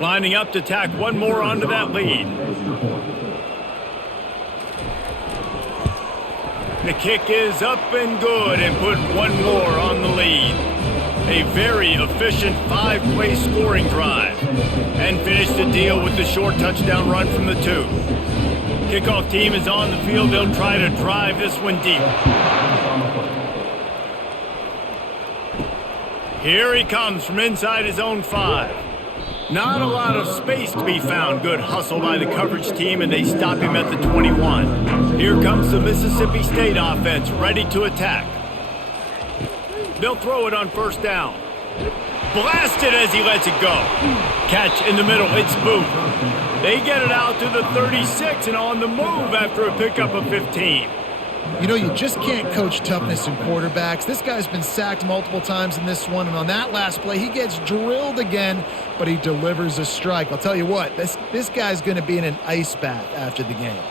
Lining up to tack one more onto that lead. The kick is up and good and put one more on the lead. A very efficient 5-play scoring drive. And finish the deal with the short touchdown run from the 2. Kickoff team is on the field. They'll try to drive this one deep. Here he comes from inside his own 5. Not a lot of space to be found. Good hustle by the coverage team, and they stop him at the 21. Here comes the Mississippi State offense, ready to attack. They'll throw it on 1st down. Blasted as he lets it go. Catch in the middle, it's Booth. They get it out to the 36 and on the move after a pickup of 15. You know, you just can't coach toughness in quarterbacks. This guy's been sacked multiple times in this one, and on that last play, he gets drilled again, but he delivers a strike. I'll tell you what, this guy's going to be in an ice bath after the game.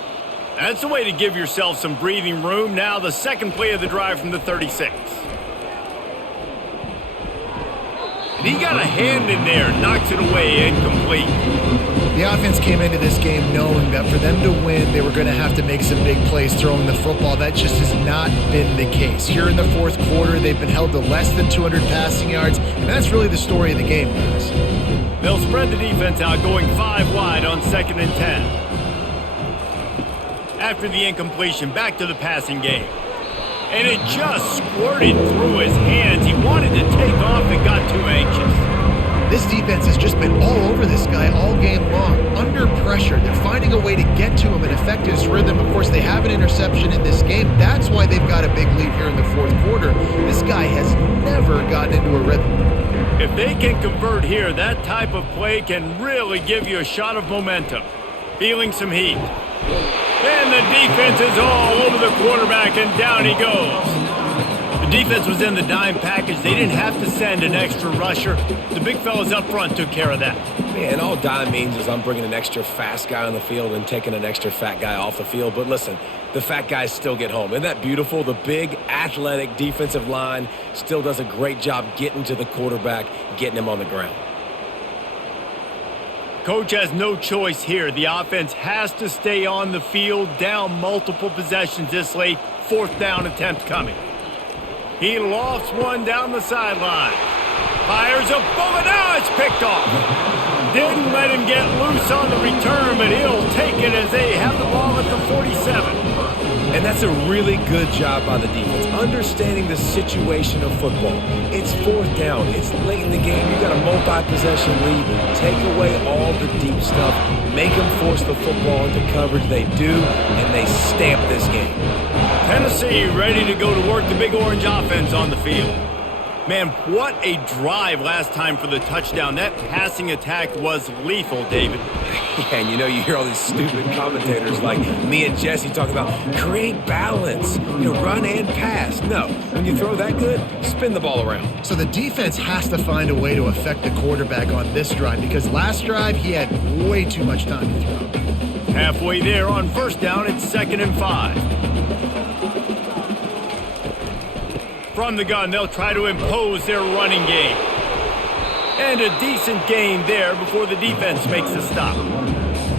That's the way to give yourself some breathing room. Now the 2nd play of the drive from the 36. And he got a hand in there, knocks it away, incomplete. The offense came into this game knowing that for them to win, they were going to have to make some big plays throwing the football. That just has not been the case. Here in the 4th quarter, they've been held to less than 200 passing yards, and that's really the story of the game, guys. They'll spread the defense out, going 5 wide on 2nd and 10. After the incompletion, back to the passing game. And it just squirted through his hands. He wanted to take off and got too anxious. This defense has just been all over this guy all game long. Under pressure, they're finding a way to get to him and affect his rhythm. Of course, they have an interception in this game. That's why they've got a big lead here in the 4th quarter. This guy has never gotten into a rhythm. If they can convert here, that type of play can really give you a shot of momentum. Feeling some heat. And the defense is all over the quarterback, and down he goes. The defense was in the dime package. They didn't have to send an extra rusher. The big fellas up front took care of that. Man, all dime means is I'm bringing an extra fast guy on the field and taking an extra fat guy off the field. But listen, the fat guys still get home. Isn't that beautiful? The big, athletic defensive line still does a great job getting to the quarterback, getting him on the ground. Coach has no choice here. The offense has to stay on the field, down multiple possessions this late. 4th down attempt coming. He lofts one down the sideline. Fires a bullet. Now it's picked off. Didn't let him get loose on the return, but he'll take it as they have the ball at the 47. And that's a really good job by the defense, understanding the situation of football. It's fourth down. It's late in the game. You got a multi-possession lead. Take away all the deep stuff. Make them force the football into coverage. They do, and they stamp this game. Tennessee ready to go to work the Big Orange offense on the field. Man, what a drive last time for the touchdown. That passing attack was lethal, David. Yeah, and you hear all these stupid commentators like me and Jesse talk about create balance, run and pass. No, when you throw that good, spin the ball around. So the defense has to find a way to affect the quarterback on this drive because last drive he had way too much time to throw. Halfway there on first down, it's 2nd and 5. From the gun, they'll try to impose their running game. And a decent gain there before the defense makes a stop.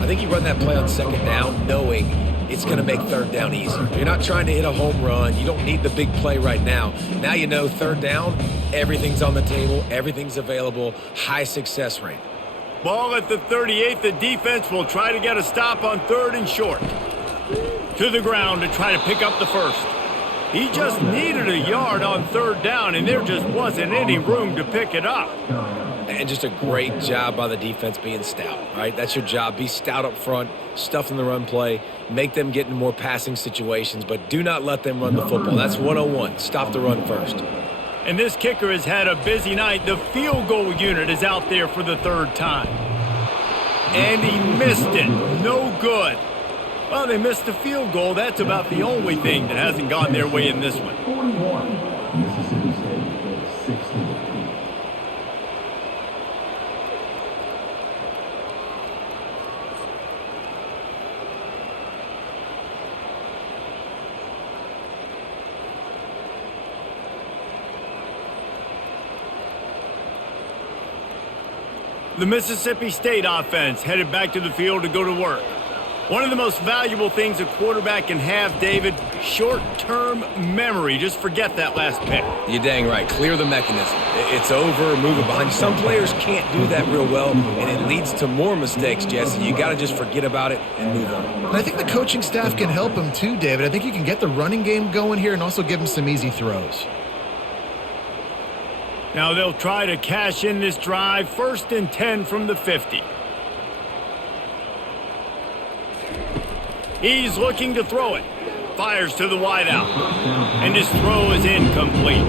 I think you run that play on 2nd down knowing it's going to make 3rd down easier. You're not trying to hit a home run. You don't need the big play right now. Now you know 3rd down, everything's on the table, everything's available, high success rate. Ball at the 38. The defense will try to get a stop on 3rd and short. To the ground to try to pick up the first. He just needed a yard on 3rd down, and there just wasn't any room to pick it up. And just a great job by the defense being stout, right? That's your job. Be stout up front, stuff in the run play, make them get in more passing situations, but do not let them run the football. That's 101. Stop the run first. And this kicker has had a busy night. The field goal unit is out there for the 3rd time. And he missed it. No good. Well, they missed a field goal. That's about the only thing that hasn't gone their way in this one. 41, Mississippi State, 16. The Mississippi State offense headed back to the field to go to work. One of the most valuable things a quarterback can have, David, short-term memory. Just forget that last pick. You're dang right. Clear the mechanism. It's over, move it behind you. Some players can't do that real well, and it leads to more mistakes, Jesse. You got to just forget about it and move on. And I think the coaching staff can help him too, David. I think you can get the running game going here and also give him some easy throws. Now they'll try to cash in this drive. 1st and 10 from the 50. He's looking to throw it. Fires to the wideout. And his throw is incomplete.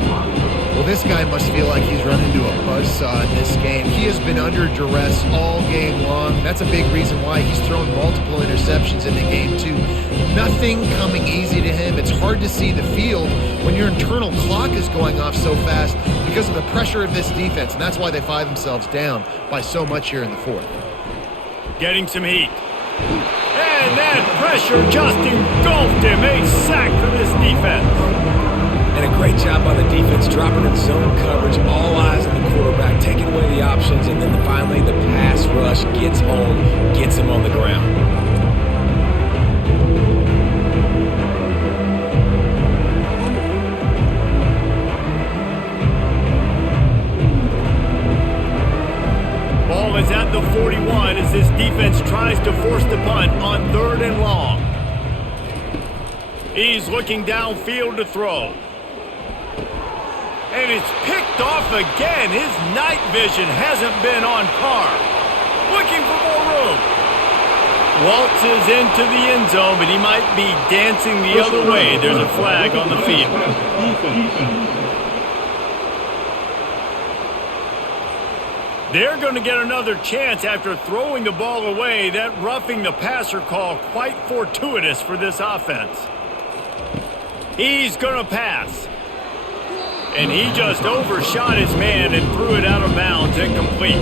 Well, this guy must feel like he's run into a buzzsaw in this game. He has been under duress all game long. That's a big reason why he's thrown multiple interceptions in the game, too. Nothing coming easy to him. It's hard to see the field when your internal clock is going off so fast because of the pressure of this defense, and that's why they find themselves down by so much here in the 4th. Getting some heat. And that pressure just engulfed him. A sack for this defense. And a great job by the defense, dropping in zone coverage, all eyes on the quarterback, taking away the options, and then finally the pass rush gets home, gets him on the ground. Ball is at the 41 as this defense tries to force the punt on 3rd and long. He's looking downfield to throw. And it's picked off again. His night vision hasn't been on par. Looking for more room. Waltzes into the end zone, but he might be dancing the other way. There's a flag on the field. They're going to get another chance after throwing the ball away. That roughing the passer call quite fortuitous for this offense. He's going to pass. And he just overshot his man and threw it out of bounds, incomplete.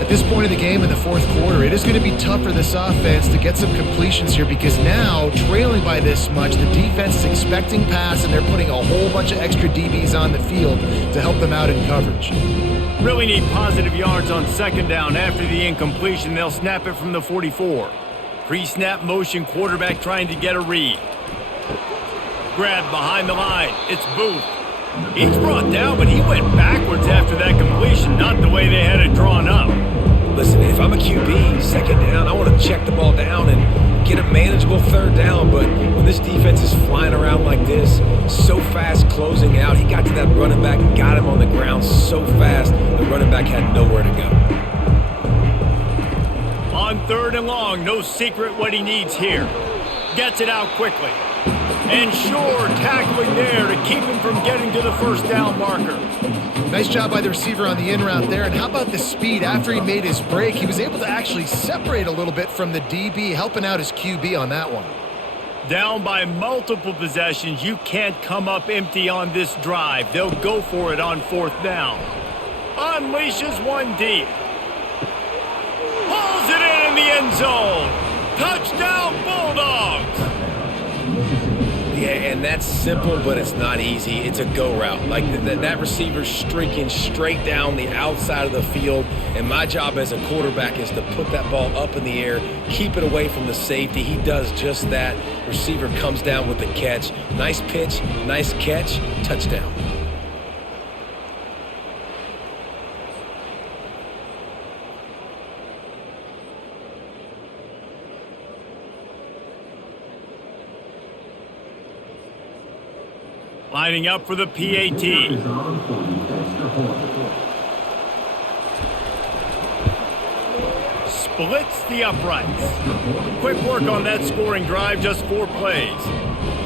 At this point of the game in the 4th quarter, it is going to be tough for this offense to get some completions here because now, trailing by this much, the defense is expecting pass and they're putting a whole bunch of extra DBs on the field to help them out in coverage. Really need positive yards on 2nd down. After the incompletion, they'll snap it from the 44. Pre-snap motion, quarterback trying to get a read. Grab behind the line. It's Booth. He's brought down, but he went backwards after that completion, not the way they had it drawn up. listen, if I'm a QB, second down, I want to check the ball down and get a manageable third down. But when this defense is flying around like this, so fast closing out, he got to that running back and got him on the ground so fast, the running back had nowhere to go. On third and long, no secret what he needs here. Gets it out quickly. And sure, tackling there to keep him from getting to the first down marker. Nice job by the receiver on the in route there. And how about the speed? After he made his break, he was able to actually separate a little bit from the DB, helping out his QB on that one. Down by multiple possessions, you can't come up empty on this drive. They'll go for it on fourth down. Unleashes one deep. Pulls it in the end zone. Touchdown, Bulldogs! Yeah, and that's simple, but it's not easy. It's a go route. Like that receiver's streaking straight down the outside of the field, and my job as a quarterback is to put that ball up in the air, keep it away from the safety. He does just that. Receiver comes down with the catch. Nice pitch, nice catch, touchdown. Lining up for the PAT. Splits the uprights. Quick work on that scoring drive, just 4 plays.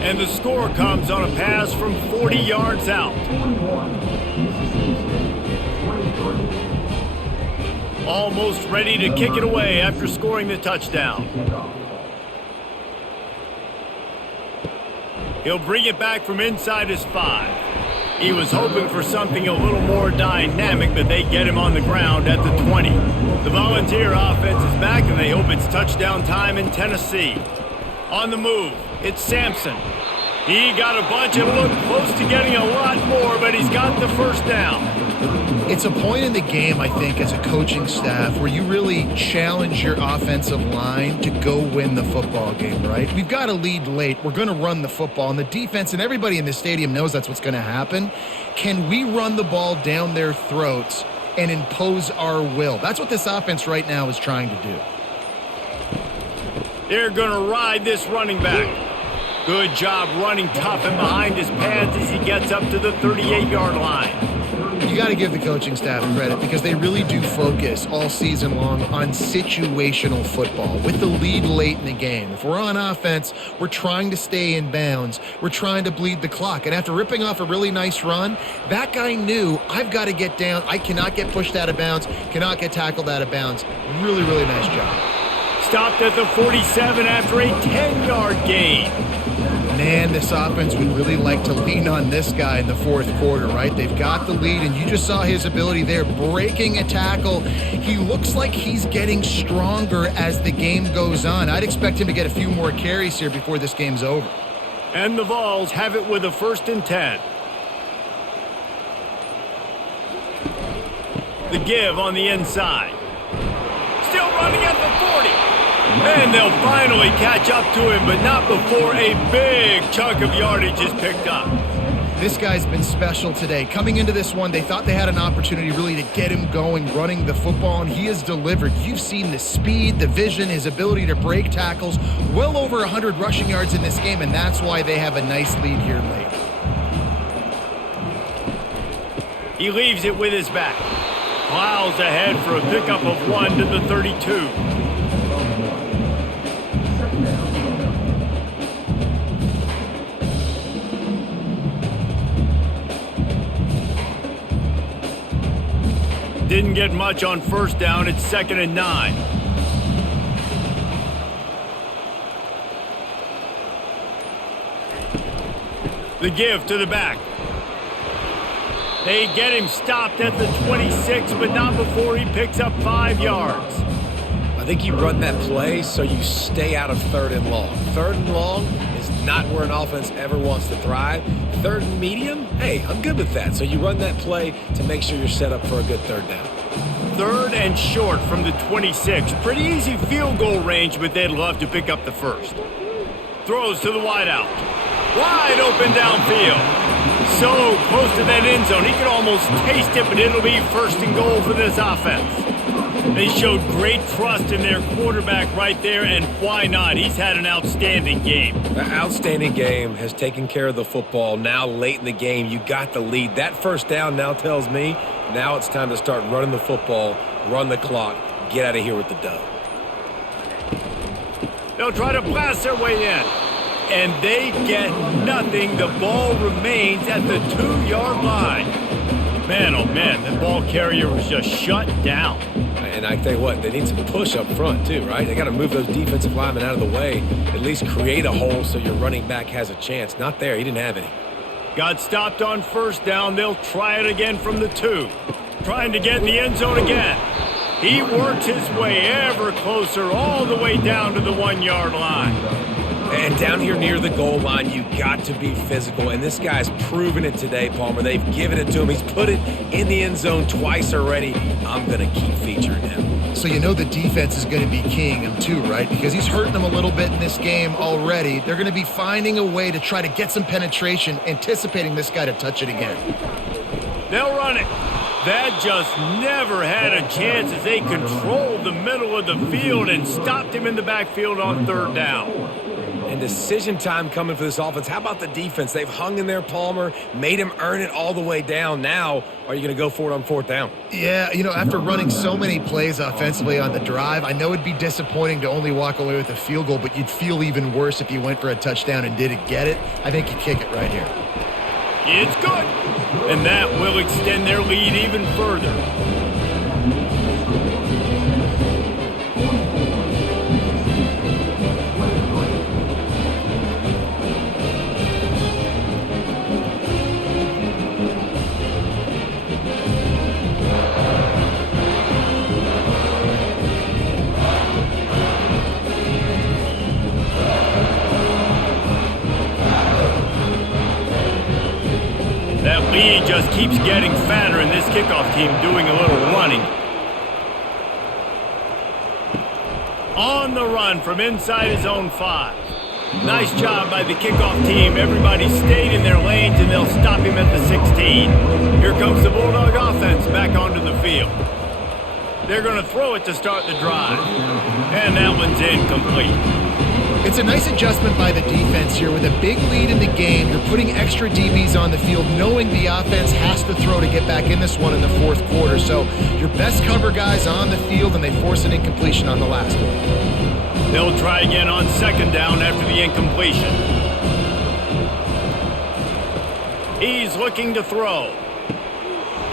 And the score comes on a pass from 40 yards out. Almost ready to kick it away after scoring the touchdown. He'll bring it back from inside his 5. He was hoping for something a little more dynamic, but they get him on the ground at the 20. The Volunteer offense is back, and they hope it's touchdown time in Tennessee. On the move, it's Sampson. He got a bunch and looked close to getting a lot more, but he's got the first down. It's a point in the game, I think, as a coaching staff where you really challenge your offensive line to go win the football game, right? We've got a lead late. We're going to run the football, and the defense and everybody in the stadium knows that's what's going to happen. Can we run the ball down their throats and impose our will? That's what this offense right now is trying to do. They're going to ride this running back. Good job running tough and behind his pads as he gets up to the 38-yard line. You got to give the coaching staff credit because they really do focus all season long on situational football with the lead late in the game. If we're on offense, we're trying to stay in bounds. We're trying to bleed the clock. And after ripping off a really nice run, that guy knew, I've got to get down. I cannot get pushed out of bounds, cannot get tackled out of bounds. Really, really nice job. Stopped at the 47 after a 10-yard gain. Man, this offense would really like to lean on this guy in the fourth quarter, right? They've got the lead, and you just saw his ability there, breaking a tackle. He looks like he's getting stronger as the game goes on. I'd expect him to get a few more carries here before this game's over. And the Vols have it with a 1st and 10. The give on the inside. Still running at the 40. And they'll finally catch up to him, but not before a big chunk of yardage is picked up. This guy's been special today. Coming into this one, they thought they had an opportunity really to get him going, running the football, and he has delivered. You've seen the speed, the vision, his ability to break tackles, well over 100 rushing yards in this game, and that's why they have a nice lead here late. He leaves it with his back. Plows ahead for a pickup of 1 to the 32. Didn't get much on first down. It's 2nd and 9. The give to the back. They get him stopped at the 26, but not before he picks up 5 yards. I think you run that play so you stay out of 3rd and long. 3rd and long is not where an offense ever wants to thrive. 3rd and medium, hey, I'm good with that. So you run that play to make sure you're set up for a good 3rd down. 3rd and short from the 26. Pretty easy field goal range, but they'd love to pick up the 1st. Throws to the wideout. Wide open downfield. So close to that end zone. He could almost taste it, but it'll be 1st and goal for this offense. They showed great trust in their quarterback right there, and why not? He's had an outstanding game. An outstanding game, has taken care of the football. Now late in the game, you got the lead. That first down now tells me now it's time to start running the football, run the clock, get out of here with the dub. They'll try to blast their way in, and they get nothing. The ball remains at the 2-yard line. Man, oh man, the ball carrier was just shut down. And I tell you what, they need some push up front too, right? They got to move those defensive linemen out of the way, at least create a hole so your running back has a chance. Not there, he didn't have any. Got stopped on first down. They'll try it again from the 2. Trying to get in the end zone again. He works his way ever closer all the way down to the 1-yard line. And down here near the goal line, you got to be physical. And this guy's proven it today, Palmer. They've given it to him. He's put it in the end zone twice already. I'm going to keep featuring him. So you know the defense is going to be keying him too, right? Because he's hurting them a little bit in this game already. They're going to be finding a way to try to get some penetration, anticipating this guy to touch it again. They'll run it. That just never had a chance as they controlled the middle of the field and stopped him in the backfield on 3rd down. And decision time coming for this offense. How about the defense? They've hung in there, Palmer, made him earn it all the way down. Now, are you going to go for it on 4th down? Yeah, you know, after running so many plays offensively on the drive, I know it'd be disappointing to only walk away with a field goal, but you'd feel even worse if you went for a touchdown and didn't get it. I think you kick it right here. It's good. And that will extend their lead even further. That lead just keeps getting fatter, and this kickoff team doing a little running. On the run from inside his own 5. Nice job by the kickoff team. Everybody stayed in their lanes, and they'll stop him at the 16. Here comes the Bulldog offense back onto the field. They're going to throw it to start the drive. And that one's incomplete. It's a nice adjustment by the defense here. With a big lead in the game, you're putting extra DBs on the field, knowing the offense has to throw to get back in this one in the 4th quarter. So your best cover guys on the field, and they force an incompletion on the last one. They'll try again on 2nd down after the incompletion. He's looking to throw.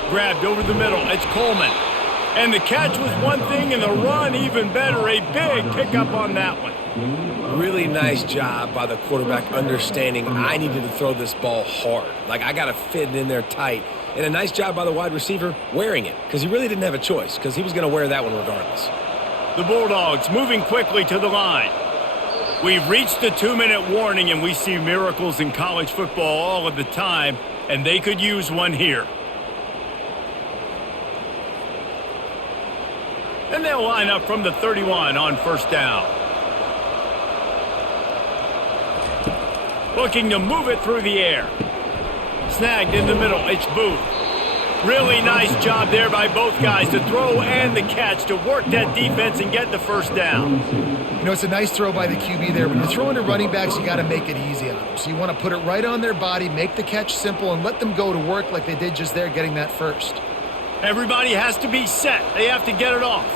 Grabbed over the middle. It's Coleman. And the catch was one thing, and the run even better. A big pickup on that one. Really nice job by the quarterback understanding I needed to throw this ball hard. Like, I got to fit it in there tight. And a nice job by the wide receiver wearing it, because he really didn't have a choice, because he was going to wear that one regardless. The Bulldogs moving quickly to the line. We've reached the 2-minute warning, and we see miracles in college football all of the time, and they could use one here. And they'll line up from the 31 on 1st down. Looking to move it through the air. Snagged in the middle. It's Booth. Really nice job there by both guys to throw and the catch to work that defense and get the 1st down. You know, it's a nice throw by the QB there. When you're throwing to running backs, you got to make it easy on them. So you want to put it right on their body, make the catch simple, and let them go to work like they did just there, getting that 1st. Everybody has to be set. They have to get it off.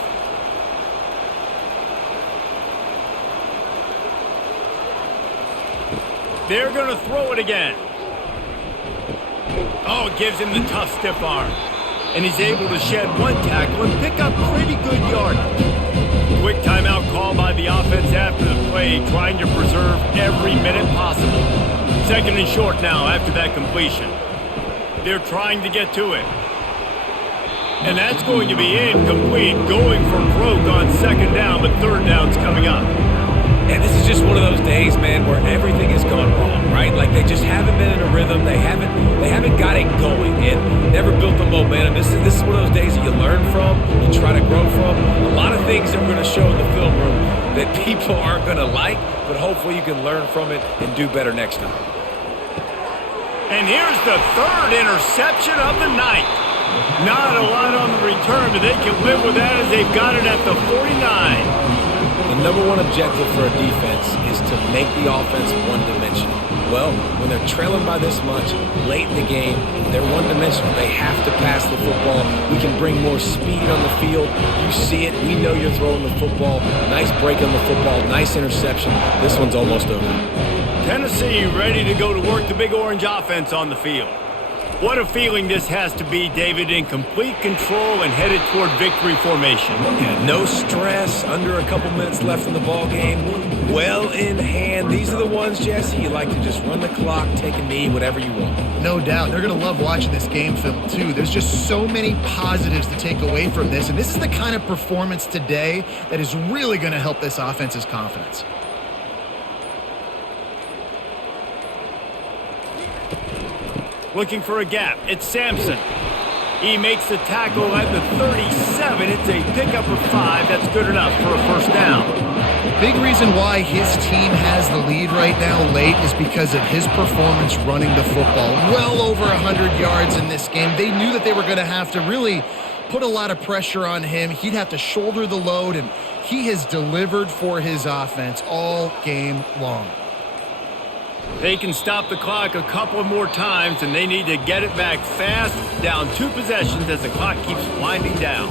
They're going to throw it again. Oh, it gives him the tough stiff arm. And he's able to shed one tackle and pick up pretty good yardage. Quick timeout call by the offense after the play, trying to preserve every minute possible. 2nd and short now after that completion. They're trying to get to it. And that's going to be incomplete, going for broke on 2nd down, but 3rd down's coming up. And this is just one of those days, man, where everything has gone wrong, right? Like, they just haven't been in a rhythm. They haven't got it going and never built the momentum. This is one of those days that you learn from, you try to grow from. A lot of things that we're going to show in the film room that people aren't going to like, but hopefully you can learn from it and do better next time. And here's the 3rd interception of the night. Not a lot on the return, but they can live with that as they've got it at the 49. The number one objective for a defense is to make the offense one-dimensional. Well, when they're trailing by this much late in the game, they're one-dimensional. They have to pass the football. We can bring more speed on the field. You see it. We know you're throwing the football. Nice break on the football. Nice interception. This one's almost over. Tennessee ready to go to work the Big Orange offense on the field. What a feeling this has to be, David, in complete control and headed toward victory formation. Yeah, no stress, under a couple minutes left in the ball game. Well in hand. These are the ones, Jesse, you like to just run the clock, take a knee, whatever you want. No doubt. They're going to love watching this game film, too. There's just so many positives to take away from this, and this is the kind of performance today that is really going to help this offense's confidence. Looking for a gap. It's Sampson. He makes the tackle at the 37. It's a pickup of 5. That's good enough for a first down. Big reason why his team has the lead right now late is because of his performance running the football. Well over 100 yards in this game. They knew that they were going to have to really put a lot of pressure on him. He'd have to shoulder the load, and he has delivered for his offense all game long. They can stop the clock a couple more times, and they need to get it back fast, down 2 possessions as the clock keeps winding down.